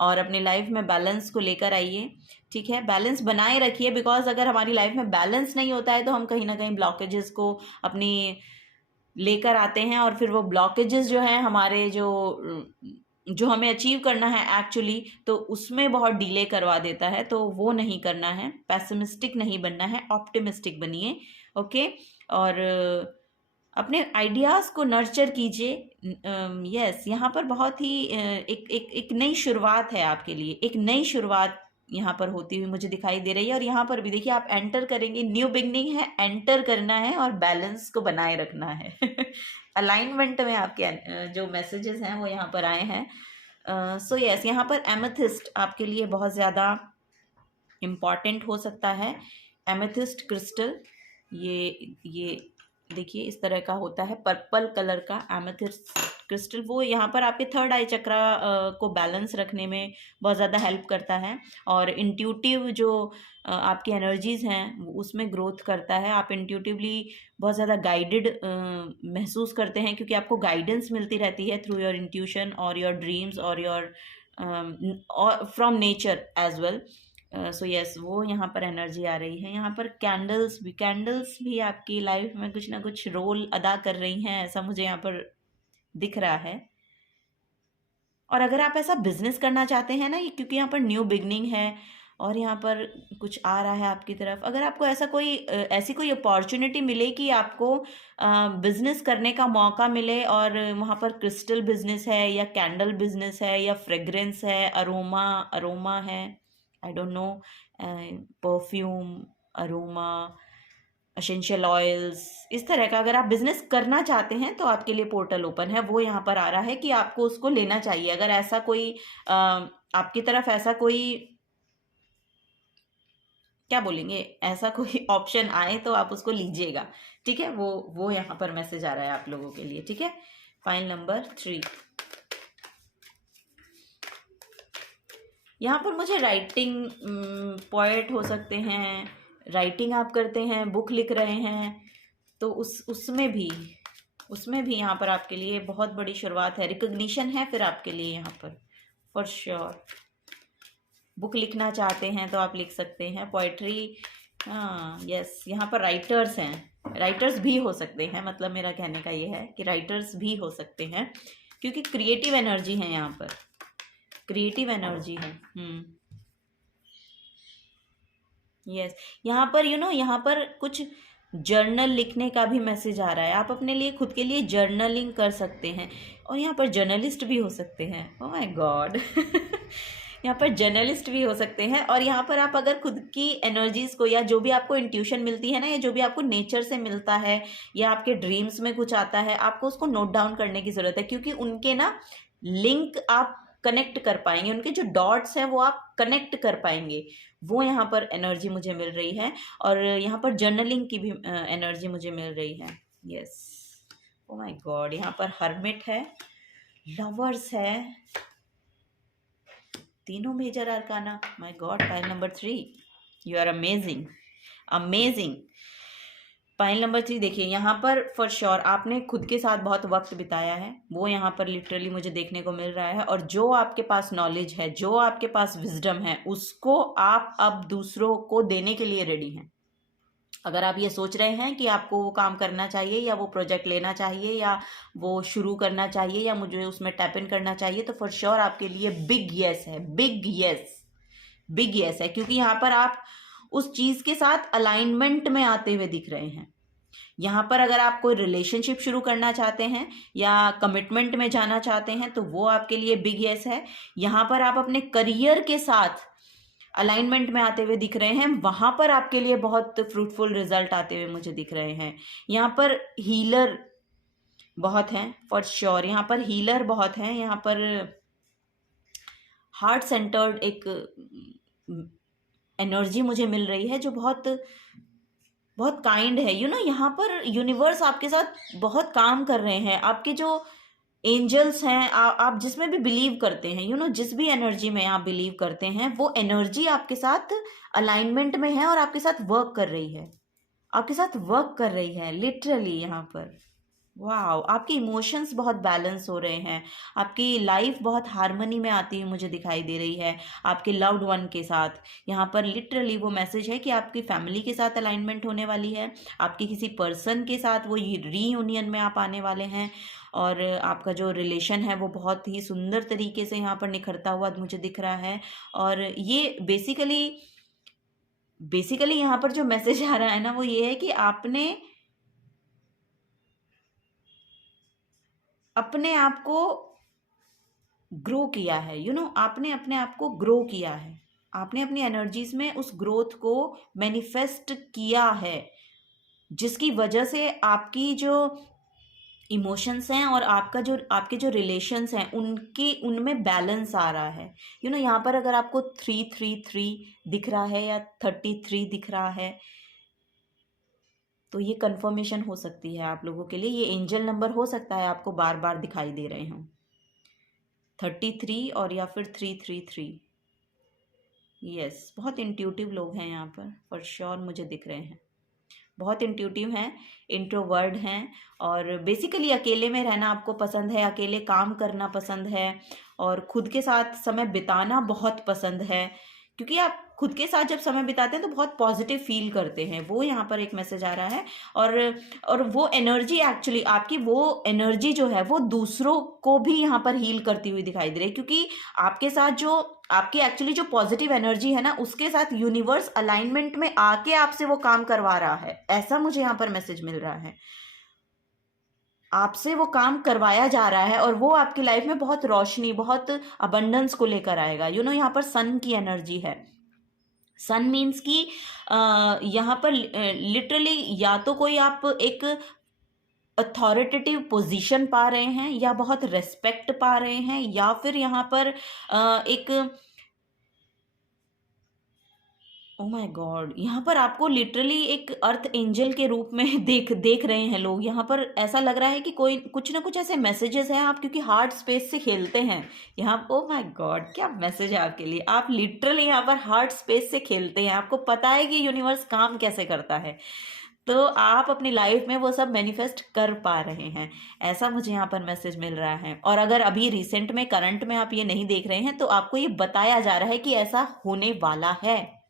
और अपनी life में balance को लेकर आइए, ठीक है। बैलेंस बनाए रखिए, बिकॉज अगर हमारी लाइफ में बैलेंस नहीं होता है तो हम कहीं ना कहीं ब्लॉकेजेस को अपनी लेकर आते हैं और फिर वो ब्लॉकेजेस जो हैं हमारे जो हमें अचीव करना है एक्चुअली, तो उसमें बहुत डिले करवा देता है। तो वो नहीं करना है, पैसिमिस्टिक नहीं बनना है, ऑप्टिमिस्टिक बनिए, ओके। और अपने आइडियाज़ को नर्चर कीजिए। यस, यहाँ पर बहुत ही एक नई शुरुआत है आपके लिए, एक नई शुरुआत यहाँ पर होती हुई मुझे दिखाई दे रही है। और यहाँ पर भी देखिए, आप एंटर करेंगे, न्यू बिगनिंग है, एंटर करना है और बैलेंस को बनाए रखना है। अलाइनमेंट में आपके जो मैसेजेस हैं वो यहाँ पर आए हैं। सो यस, यहाँ पर एमेथिस्ट आपके लिए बहुत ज़्यादा इम्पॉर्टेंट हो सकता है। एमेथिस्ट क्रिस्टल, ये देखिए इस तरह का होता है, पर्पल कलर का एमेथिस्ट क्रिस्टल। वो यहाँ पर आपके थर्ड आई चक्रा को बैलेंस रखने में बहुत ज़्यादा हेल्प करता है और इंट्यूटिव जो आपकी एनर्जीज़ हैं उसमें ग्रोथ करता है। आप इंट्यूटिवली बहुत ज़्यादा गाइडेड महसूस करते हैं, क्योंकि आपको गाइडेंस मिलती रहती है थ्रू योर इंट्यूशन और योर ड्रीम्स और योर और from nature as well. So yes, वो यहाँ पर एनर्जी आ रही है। यहाँ पर कैंडल्स भी आपकी लाइफ में कुछ ना कुछ रोल अदा कर रही हैं, ऐसा मुझे यहाँ पर दिख रहा है। और अगर आप ऐसा बिजनेस करना चाहते हैं ना, क्योंकि यहाँ पर न्यू बिगनिंग है और यहाँ पर कुछ आ रहा है आपकी तरफ, अगर आपको ऐसी कोई अपॉर्चुनिटी मिले कि आपको बिजनेस करने का मौका मिले, और वहाँ पर क्रिस्टल बिजनेस है या कैंडल बिजनेस है या फ्रेग्रेंस है, अरोमा अरोमा है, I don't know, perfume, aroma, essential oils, इस तरह का अगर आप बिजनेस करना चाहते हैं तो आपके लिए पोर्टल ओपन है। वो यहाँ पर आ रहा है कि आपको उसको लेना चाहिए। अगर ऐसा कोई आपकी तरफ ऐसा कोई, क्या बोलेंगे, ऐसा कोई ऑप्शन आए तो आप उसको लीजिएगा, ठीक है। वो यहाँ पर मैसेज आ रहा है आप लोगों के लिए, ठीक है। फाइल नंबर 3, यहाँ पर मुझे राइटिंग, पोएट हो सकते हैं, राइटिंग आप करते हैं, बुक लिख रहे हैं, तो उसमें भी यहाँ पर आपके लिए बहुत बड़ी शुरुआत है, रिकग्निशन है फिर आपके लिए यहाँ पर फॉर श्योर। बुक लिखना चाहते हैं तो आप लिख सकते हैं, पोएट्री, हाँ यस, यहाँ पर राइटर्स हैं, राइटर्स भी हो सकते हैं, मतलब मेरा कहने का ये है कि राइटर्स भी हो सकते हैं, क्योंकि क्रिएटिव एनर्जी है यहाँ पर, क्रिएटिव एनर्जी है। यस, यहाँ पर यहाँ पर कुछ जर्नल लिखने का भी मैसेज आ रहा है। आप अपने लिए, खुद के लिए जर्नलिंग कर सकते हैं, और यहाँ पर जर्नलिस्ट भी हो सकते हैं। ओह माय गॉड यहाँ पर जर्नलिस्ट भी हो सकते हैं। और यहाँ पर आप अगर खुद की एनर्जीज को, या जो भी आपको इंट्यूशन मिलती है ना, या जो भी आपको नेचर से मिलता है, या आपके ड्रीम्स में कुछ आता है, आपको उसको नोट डाउन करने की ज़रूरत है, क्योंकि उनके ना लिंक आप कनेक्ट कर पाएंगे, उनके जो डॉट्स हैं वो आप कनेक्ट कर पाएंगे। वो यहाँ पर एनर्जी मुझे मिल रही है, और यहाँ पर जर्नलिंग की भी एनर्जी मुझे मिल रही है। यस, ओ माय गॉड, यहाँ पर हर्मिट है, लवर्स है, तीनों major arcana. My God, pile number 3, you are amazing, amazing. Pile number 3 देखिए, यहाँ पर फॉर श्योर आपने खुद के साथ बहुत वक्त बिताया है, वो यहाँ पर लिटरली मुझे देखने को मिल रहा है। और जो आपके पास नॉलेज है, जो आपके पास विजडम है, उसको आप अब दूसरों को देने के लिए रेडी हैं। अगर आप ये सोच रहे हैं कि आपको वो काम करना चाहिए, या वो प्रोजेक्ट लेना चाहिए, या वो शुरू करना चाहिए, या मुझे उसमें टैप इन करना चाहिए, तो फॉर श्योर आपके लिए बिग यस है, बिग यस, बिग यस है, क्योंकि यहाँ पर आप उस चीज़ के साथ अलाइनमेंट में आते हुए दिख रहे हैं। यहाँ पर अगर आप कोई रिलेशनशिप शुरू करना चाहते हैं या कमिटमेंट में जाना चाहते हैं, तो वो आपके लिए बिग यस है। यहाँ पर आप अपने करियर के साथ अलाइनमेंट में आते हुए दिख रहे हैं, वहाँ पर आपके लिए बहुत फ्रूटफुल रिजल्ट आते हुए मुझे दिख रहे हैं। यहाँ पर हीलर बहुत हैं फॉर श्योर, यहाँ पर हीलर बहुत हैं, यहाँ पर हार्ट सेंटर्ड एक एनर्जी मुझे मिल रही है, जो बहुत बहुत काइंड है। यहाँ पर यूनिवर्स आपके साथ बहुत काम कर रहे हैं। आपके जो एंजल्स हैं, आप जिसमें भी बिलीव करते हैं, जिस भी एनर्जी में आप बिलीव करते हैं, वो एनर्जी आपके साथ अलाइनमेंट में है और आपके साथ वर्क कर रही है, आपके साथ वर्क कर रही है लिटरली। यहाँ पर वाओ, आपके इमोशंस बहुत बैलेंस हो रहे हैं, आपकी लाइफ बहुत हार्मनी में आती हुई मुझे दिखाई दे रही है आपके लव्ड वन के साथ। यहाँ पर लिटरली वो मैसेज है कि आपकी फैमिली के साथ अलाइनमेंट होने वाली है, आपके किसी पर्सन के साथ वो रीयूनियन में आप आने वाले हैं, और आपका जो रिलेशन है वो बहुत ही सुंदर तरीके से यहाँ पर निखरता हुआ मुझे दिख रहा है। और ये बेसिकली यहाँ पर जो मैसेज आ रहा है ना, वो ये है कि आपने अपने आप को ग्रो किया है, आपने अपने आप को ग्रो किया है, आपने अपनी एनर्जीज में उस ग्रोथ को मैनिफेस्ट किया है, जिसकी वजह से आपकी जो इमोशंस हैं और आपके जो रिलेशंस हैं उनमें बैलेंस आ रहा है। यहाँ पर अगर आपको 333 दिख रहा है या 33 दिख रहा है, तो ये कंफर्मेशन हो सकती है आप लोगों के लिए, ये एंजल नंबर हो सकता है आपको बार बार दिखाई दे रहे हों, 33 और या फिर 333। यस, बहुत इंट्यूटिव लोग हैं यहाँ पर फॉर श्योर, मुझे दिख रहे हैं, बहुत इंट्यूटिव हैं, इंट्रोवर्ड हैं, और बेसिकली अकेले में रहना आपको पसंद है, अकेले काम करना पसंद है, और खुद के साथ समय बिताना बहुत पसंद है, क्योंकि आप खुद के साथ जब समय बिताते हैं तो बहुत पॉजिटिव फील करते हैं, वो यहाँ पर एक मैसेज आ रहा है। और वो एनर्जी एक्चुअली आपकी, वो एनर्जी जो है वो दूसरों को भी यहाँ पर हील करती हुई दिखाई दे रही है, क्योंकि आपके साथ जो आपकी एक्चुअली जो पॉजिटिव एनर्जी है ना, उसके साथ यूनिवर्स अलाइनमेंट में आके आपसे वो काम करवा रहा है, ऐसा मुझे यहाँ पर मैसेज मिल रहा है। आपसे वो काम करवाया जा रहा है और वो आपकी लाइफ में बहुत रोशनी, बहुत अबंडेंस को लेकर आएगा। यहाँ पर सन की एनर्जी है। सन मीन्स कि यहाँ पर लिटरली या तो कोई आप एक अथॉरिटेटिव पोजीशन पा रहे हैं, या बहुत रेस्पेक्ट पा रहे हैं, या फिर यहाँ पर एक ओ माय गॉड, यहाँ पर आपको लिटरली एक अर्थ एंजल के रूप में देख रहे हैं लोग। यहाँ पर ऐसा लग रहा है कि कोई कुछ ना कुछ ऐसे मैसेजेस हैं, आप क्योंकि हार्ट स्पेस से खेलते हैं यहाँ। ओ माय गॉड, क्या मैसेज है आपके लिए। आप लिटरली यहाँ पर हार्ट स्पेस से खेलते हैं, आपको पता है कि यूनिवर्स काम कैसे करता है, तो आप अपनी लाइफ में वो सब मैनिफेस्ट कर पा रहे हैं, ऐसा मुझे यहाँ पर मैसेज मिल रहा है। और अगर अभी रिसेंट में, करंट में आप ये नहीं देख रहे हैं, तो आपको ये बताया जा रहा है कि ऐसा होने वाला है।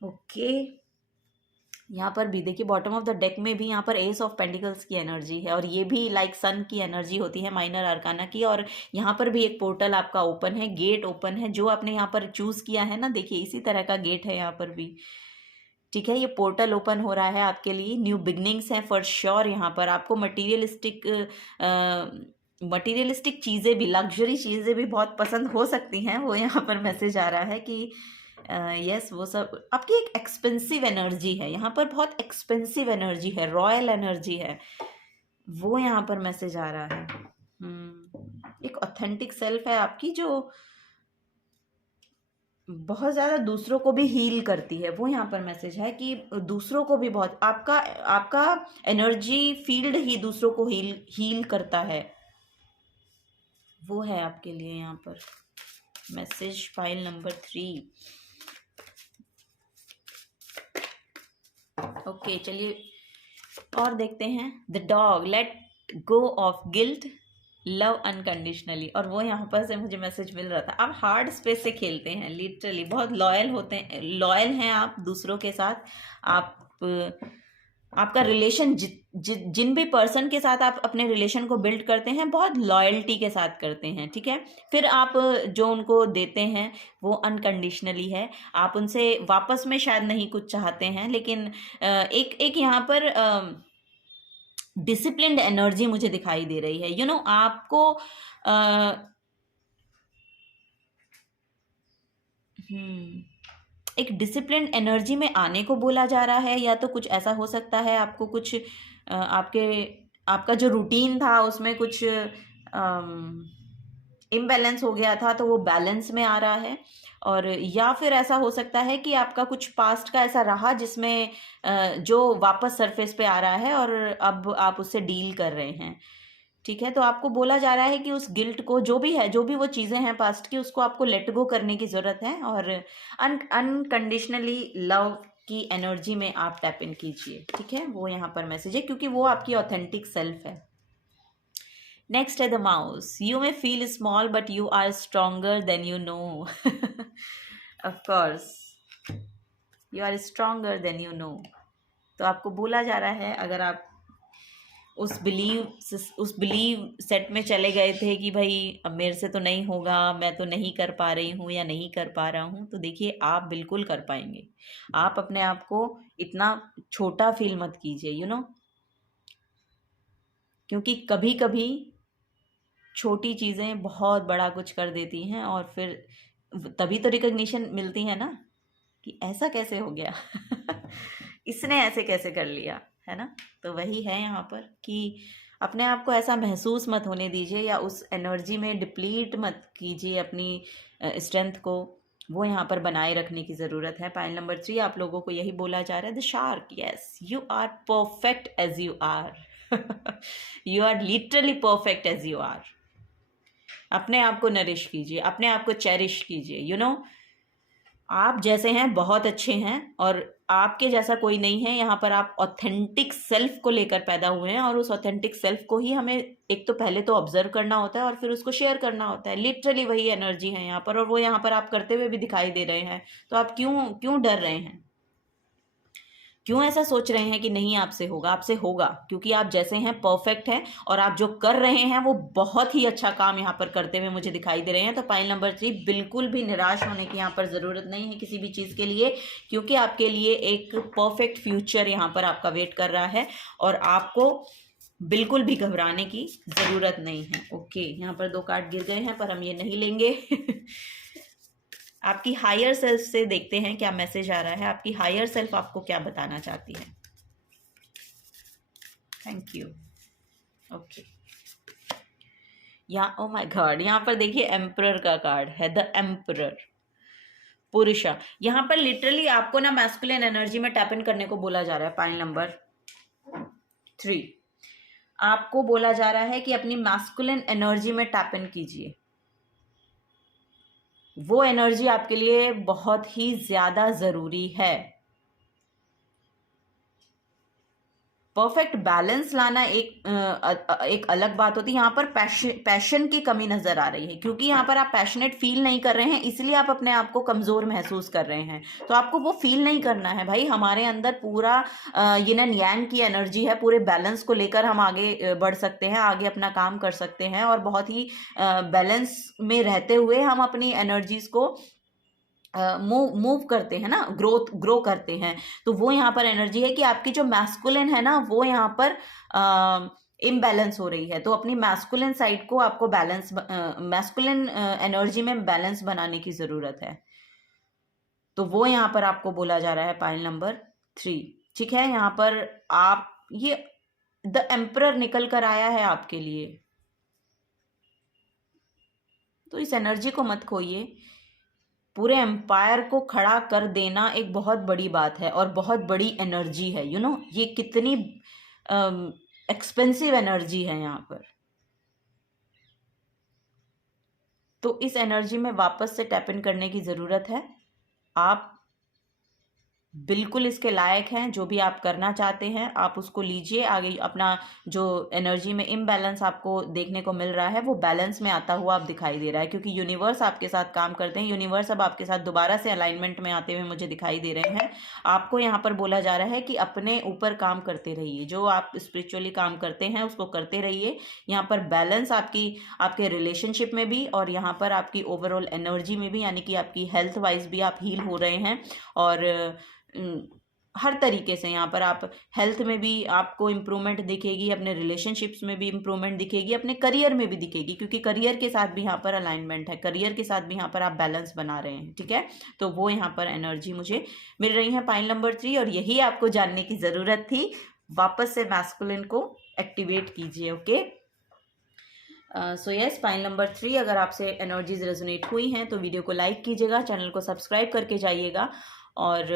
ओके, यहाँ पर भी देखिए बॉटम ऑफ द डेक में भी यहाँ पर एस ऑफ पेंटिकल्स की एनर्जी है, और ये भी लाइक सन की एनर्जी होती है, माइनर आर्काना की। और यहाँ पर भी एक पोर्टल आपका ओपन है, गेट ओपन है, जो आपने यहाँ पर चूज किया है ना, देखिए इसी तरह का गेट है यहाँ पर भी, ठीक है। ये पोर्टल ओपन हो रहा है आपके लिए, न्यू बिगनिंग्स हैं फॉर श्योर। यहाँ पर आपको मटीरियलिस्टिक चीज़ें भी, लग्जरी चीज़ें भी बहुत पसंद हो सकती हैं, वो यहाँ पर मैसेज आ रहा है कि यस वो सब आपकी एक एक्सपेंसिव एनर्जी है, यहाँ पर बहुत एक्सपेंसिव एनर्जी है, रॉयल एनर्जी है, वो यहाँ पर मैसेज आ रहा है। एक ऑथेंटिक सेल्फ है आपकी, जो बहुत ज़्यादा दूसरों को भी हील करती है, वो यहाँ पर मैसेज है कि दूसरों को भी बहुत, आपका एनर्जी फील्ड ही दूसरों को हील करता है, वो है आपके लिए यहाँ पर मैसेज। File number 3। ओके, चलिए और देखते हैं। The dog let go of guilt, love unconditionally. और वो यहाँ पर से मुझे मैसेज मिल रहा था, आप हार्ड स्पेस से खेलते हैं, लिटरली बहुत लॉयल होते हैं, लॉयल हैं आप दूसरों के साथ। आपका रिलेशन जिन भी पर्सन के साथ आप अपने रिलेशन को बिल्ड करते हैं, बहुत लॉयल्टी के साथ करते हैं, ठीक है। फिर आप जो उनको देते हैं वो अनकंडीशनली है, आप उनसे वापस में शायद नहीं कुछ चाहते हैं, लेकिन एक यहाँ पर डिसिप्लिन्ड एनर्जी मुझे दिखाई दे रही है। आपको एक डिसिप्लिन्ड एनर्जी में आने को बोला जा रहा है, या तो कुछ ऐसा हो सकता है आपको कुछ आपका जो रूटीन था उसमें कुछ इम्बैलेंस हो गया था, तो वो बैलेंस में आ रहा है। और या फिर ऐसा हो सकता है कि आपका कुछ पास्ट का ऐसा रहा जिसमें जो वापस सरफेस पे आ रहा है और अब आप उससे डील कर रहे हैं, ठीक है। तो आपको बोला जा रहा है कि उस गिल्ट को, जो भी है, जो भी वो चीज़ें हैं पास्ट की, उसको आपको लेट गो करने की ज़रूरत है, और अनकंडीशनली लव की एनर्जी में आप टैप इन कीजिए, ठीक है। वो यहाँ पर मैसेज है, क्योंकि वो आपकी ऑथेंटिक सेल्फ है। नेक्स्ट है the mouse. You may feel small but you are stronger than you know. Of course you are stronger than you know. तो आपको बोला जा रहा है, अगर आप उस बिलीव सेट में चले गए थे कि भाई अब मेरे से तो नहीं होगा, मैं तो नहीं कर पा रही हूँ या नहीं कर पा रहा हूँ, तो देखिए आप बिल्कुल कर पाएंगे। आप अपने आप को इतना छोटा फील मत कीजिए, क्योंकि कभी कभी छोटी चीज़ें बहुत बड़ा कुछ कर देती हैं, और फिर तभी तो रिकग्निशन मिलती है ना, कि ऐसा कैसे हो गया। इसने ऐसे कैसे कर लिया, है ना। तो वही है यहाँ पर कि अपने आप को ऐसा महसूस मत होने दीजिए, या उस एनर्जी में डिप्लीट मत कीजिए अपनी स्ट्रेंथ को, वो यहाँ पर बनाए रखने की ज़रूरत है। पाइल नंबर 3 आप लोगों को यही बोला जा रहा है, the shark, yes you are perfect as you are. You are literally perfect as you are. अपने आप को नरिश कीजिए, अपने आप को चेरिश कीजिए, आप जैसे हैं बहुत अच्छे हैं और आपके जैसा कोई नहीं है। यहाँ पर आप ऑथेंटिक सेल्फ को लेकर पैदा हुए हैं और उस ऑथेंटिक सेल्फ को ही हमें एक तो पहले तो ऑब्जर्व करना होता है और फिर उसको शेयर करना होता है। लिटरली वही एनर्जी है यहाँ पर, और वो यहाँ पर आप करते हुए भी दिखाई दे रहे हैं। तो आप क्यों क्यों डर रहे हैं, क्यों ऐसा सोच रहे हैं कि नहीं आपसे होगा? आपसे होगा, क्योंकि आप जैसे हैं परफेक्ट हैं और आप जो कर रहे हैं वो बहुत ही अच्छा काम यहाँ पर करते हुए मुझे दिखाई दे रहे हैं। तो पॉइंट नंबर 3, बिल्कुल भी निराश होने की यहाँ पर ज़रूरत नहीं है किसी भी चीज़ के लिए, क्योंकि आपके लिए एक परफेक्ट फ्यूचर यहाँ पर आपका वेट कर रहा है और आपको बिल्कुल भी घबराने की ज़रूरत नहीं है। ओके, यहाँ पर 2 कार्ड गिर गए हैं पर हम ये नहीं लेंगे। आपकी हायर सेल्फ से देखते हैं क्या मैसेज आ रहा है। आपकी हायर सेल्फ आपको क्या बताना चाहती है? Thank you. ओके, यहाँ, ओ माय गॉड, यहाँ पर देखिए एम्परर का कार्ड है, द एम्परर, पुरुषा। यहाँ पर लिटरली आपको ना मैस्कुलिन एनर्जी में टैप इन करने को बोला जा रहा है। पॉइंट नंबर 3, आपको बोला जा रहा है कि अपनी मैस्कुलिन एनर्जी में टैप इन कीजिए। वो एनर्जी आपके लिए बहुत ही ज्यादा जरूरी है। परफेक्ट बैलेंस लाना एक अलग बात होती है। यहाँ पर पैशन की कमी नजर आ रही है, क्योंकि यहाँ पर आप पैशनेट फील नहीं कर रहे हैं, इसलिए आप अपने आप को कमजोर महसूस कर रहे हैं। तो आपको वो फील नहीं करना है भाई। हमारे अंदर पूरा यिन एंड यांग की एनर्जी है, पूरे बैलेंस को लेकर हम आगे बढ़ सकते हैं, आगे अपना काम कर सकते हैं और बहुत ही बैलेंस में रहते हुए हम अपनी एनर्जीज को मूव करते हैं ना, ग्रो करते हैं। तो वो यहाँ पर एनर्जी है कि आपकी जो मैस्कुलिन है ना वो यहाँ पर इम्बैलेंस हो रही है। तो अपनी मैस्कुलिन साइड को आपको बैलेंस, मैस्कुलिन एनर्जी में बैलेंस बनाने की जरूरत है। तो वो यहाँ पर आपको बोला जा रहा है पाइल नंबर 3। ठीक है, यहाँ पर आप ये द एम्परर निकल कर आया है आपके लिए, तो इस एनर्जी को मत खोइए। पूरे एम्पायर को खड़ा कर देना एक बहुत बड़ी बात है और बहुत बड़ी एनर्जी है। ये कितनी एक्सपेंसिव एनर्जी है यहाँ पर। तो इस एनर्जी में वापस से टैप इन करने की ज़रूरत है। आप बिल्कुल इसके लायक हैं। जो भी आप करना चाहते हैं आप उसको लीजिए आगे। अपना जो एनर्जी में इम्बैलेंस आपको देखने को मिल रहा है वो बैलेंस में आता हुआ आप दिखाई दे रहा है, क्योंकि यूनिवर्स आपके साथ काम करते हैं। यूनिवर्स अब आपके साथ दोबारा से अलाइनमेंट में आते हुए मुझे दिखाई दे रहे हैं। आपको यहाँ पर बोला जा रहा है कि अपने ऊपर काम करते रहिए, जो आप स्पिरिचुअली काम करते हैं उसको करते रहिए। यहाँ पर बैलेंस आपके रिलेशनशिप में भी और यहाँ पर आपकी ओवरऑल एनर्जी में भी, यानी कि आपकी हेल्थ वाइज भी आप हील हो रहे हैं और हर तरीके से यहाँ पर आप हेल्थ में भी आपको इम्प्रूवमेंट दिखेगी, अपने रिलेशनशिप्स में भी इम्प्रूवमेंट दिखेगी, अपने करियर में भी दिखेगी, क्योंकि करियर के साथ भी यहाँ पर अलाइनमेंट है, करियर के साथ भी यहाँ पर आप बैलेंस बना रहे हैं। ठीक है, तो वो यहाँ पर एनर्जी मुझे मिल रही है पॉइंट नंबर 3, और यही आपको जानने की ज़रूरत थी। वापस से मैस्कुलिन को एक्टिवेट कीजिए। Okay, so yes, point number 3, अगर आपसे एनर्जीज रेजोनेट हुई हैं तो वीडियो को लाइक कीजिएगा, चैनल को सब्सक्राइब करके जाइएगा। और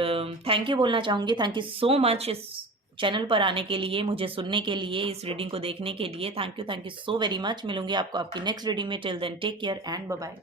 थैंक यू बोलना चाहूँगी। थैंक यू सो मच इस चैनल पर आने के लिए, मुझे सुनने के लिए, इस रीडिंग को देखने के लिए। Thank you so very much. मिलूंगी आपको आपकी नेक्स्ट रीडिंग में। Till then take care and bye bye.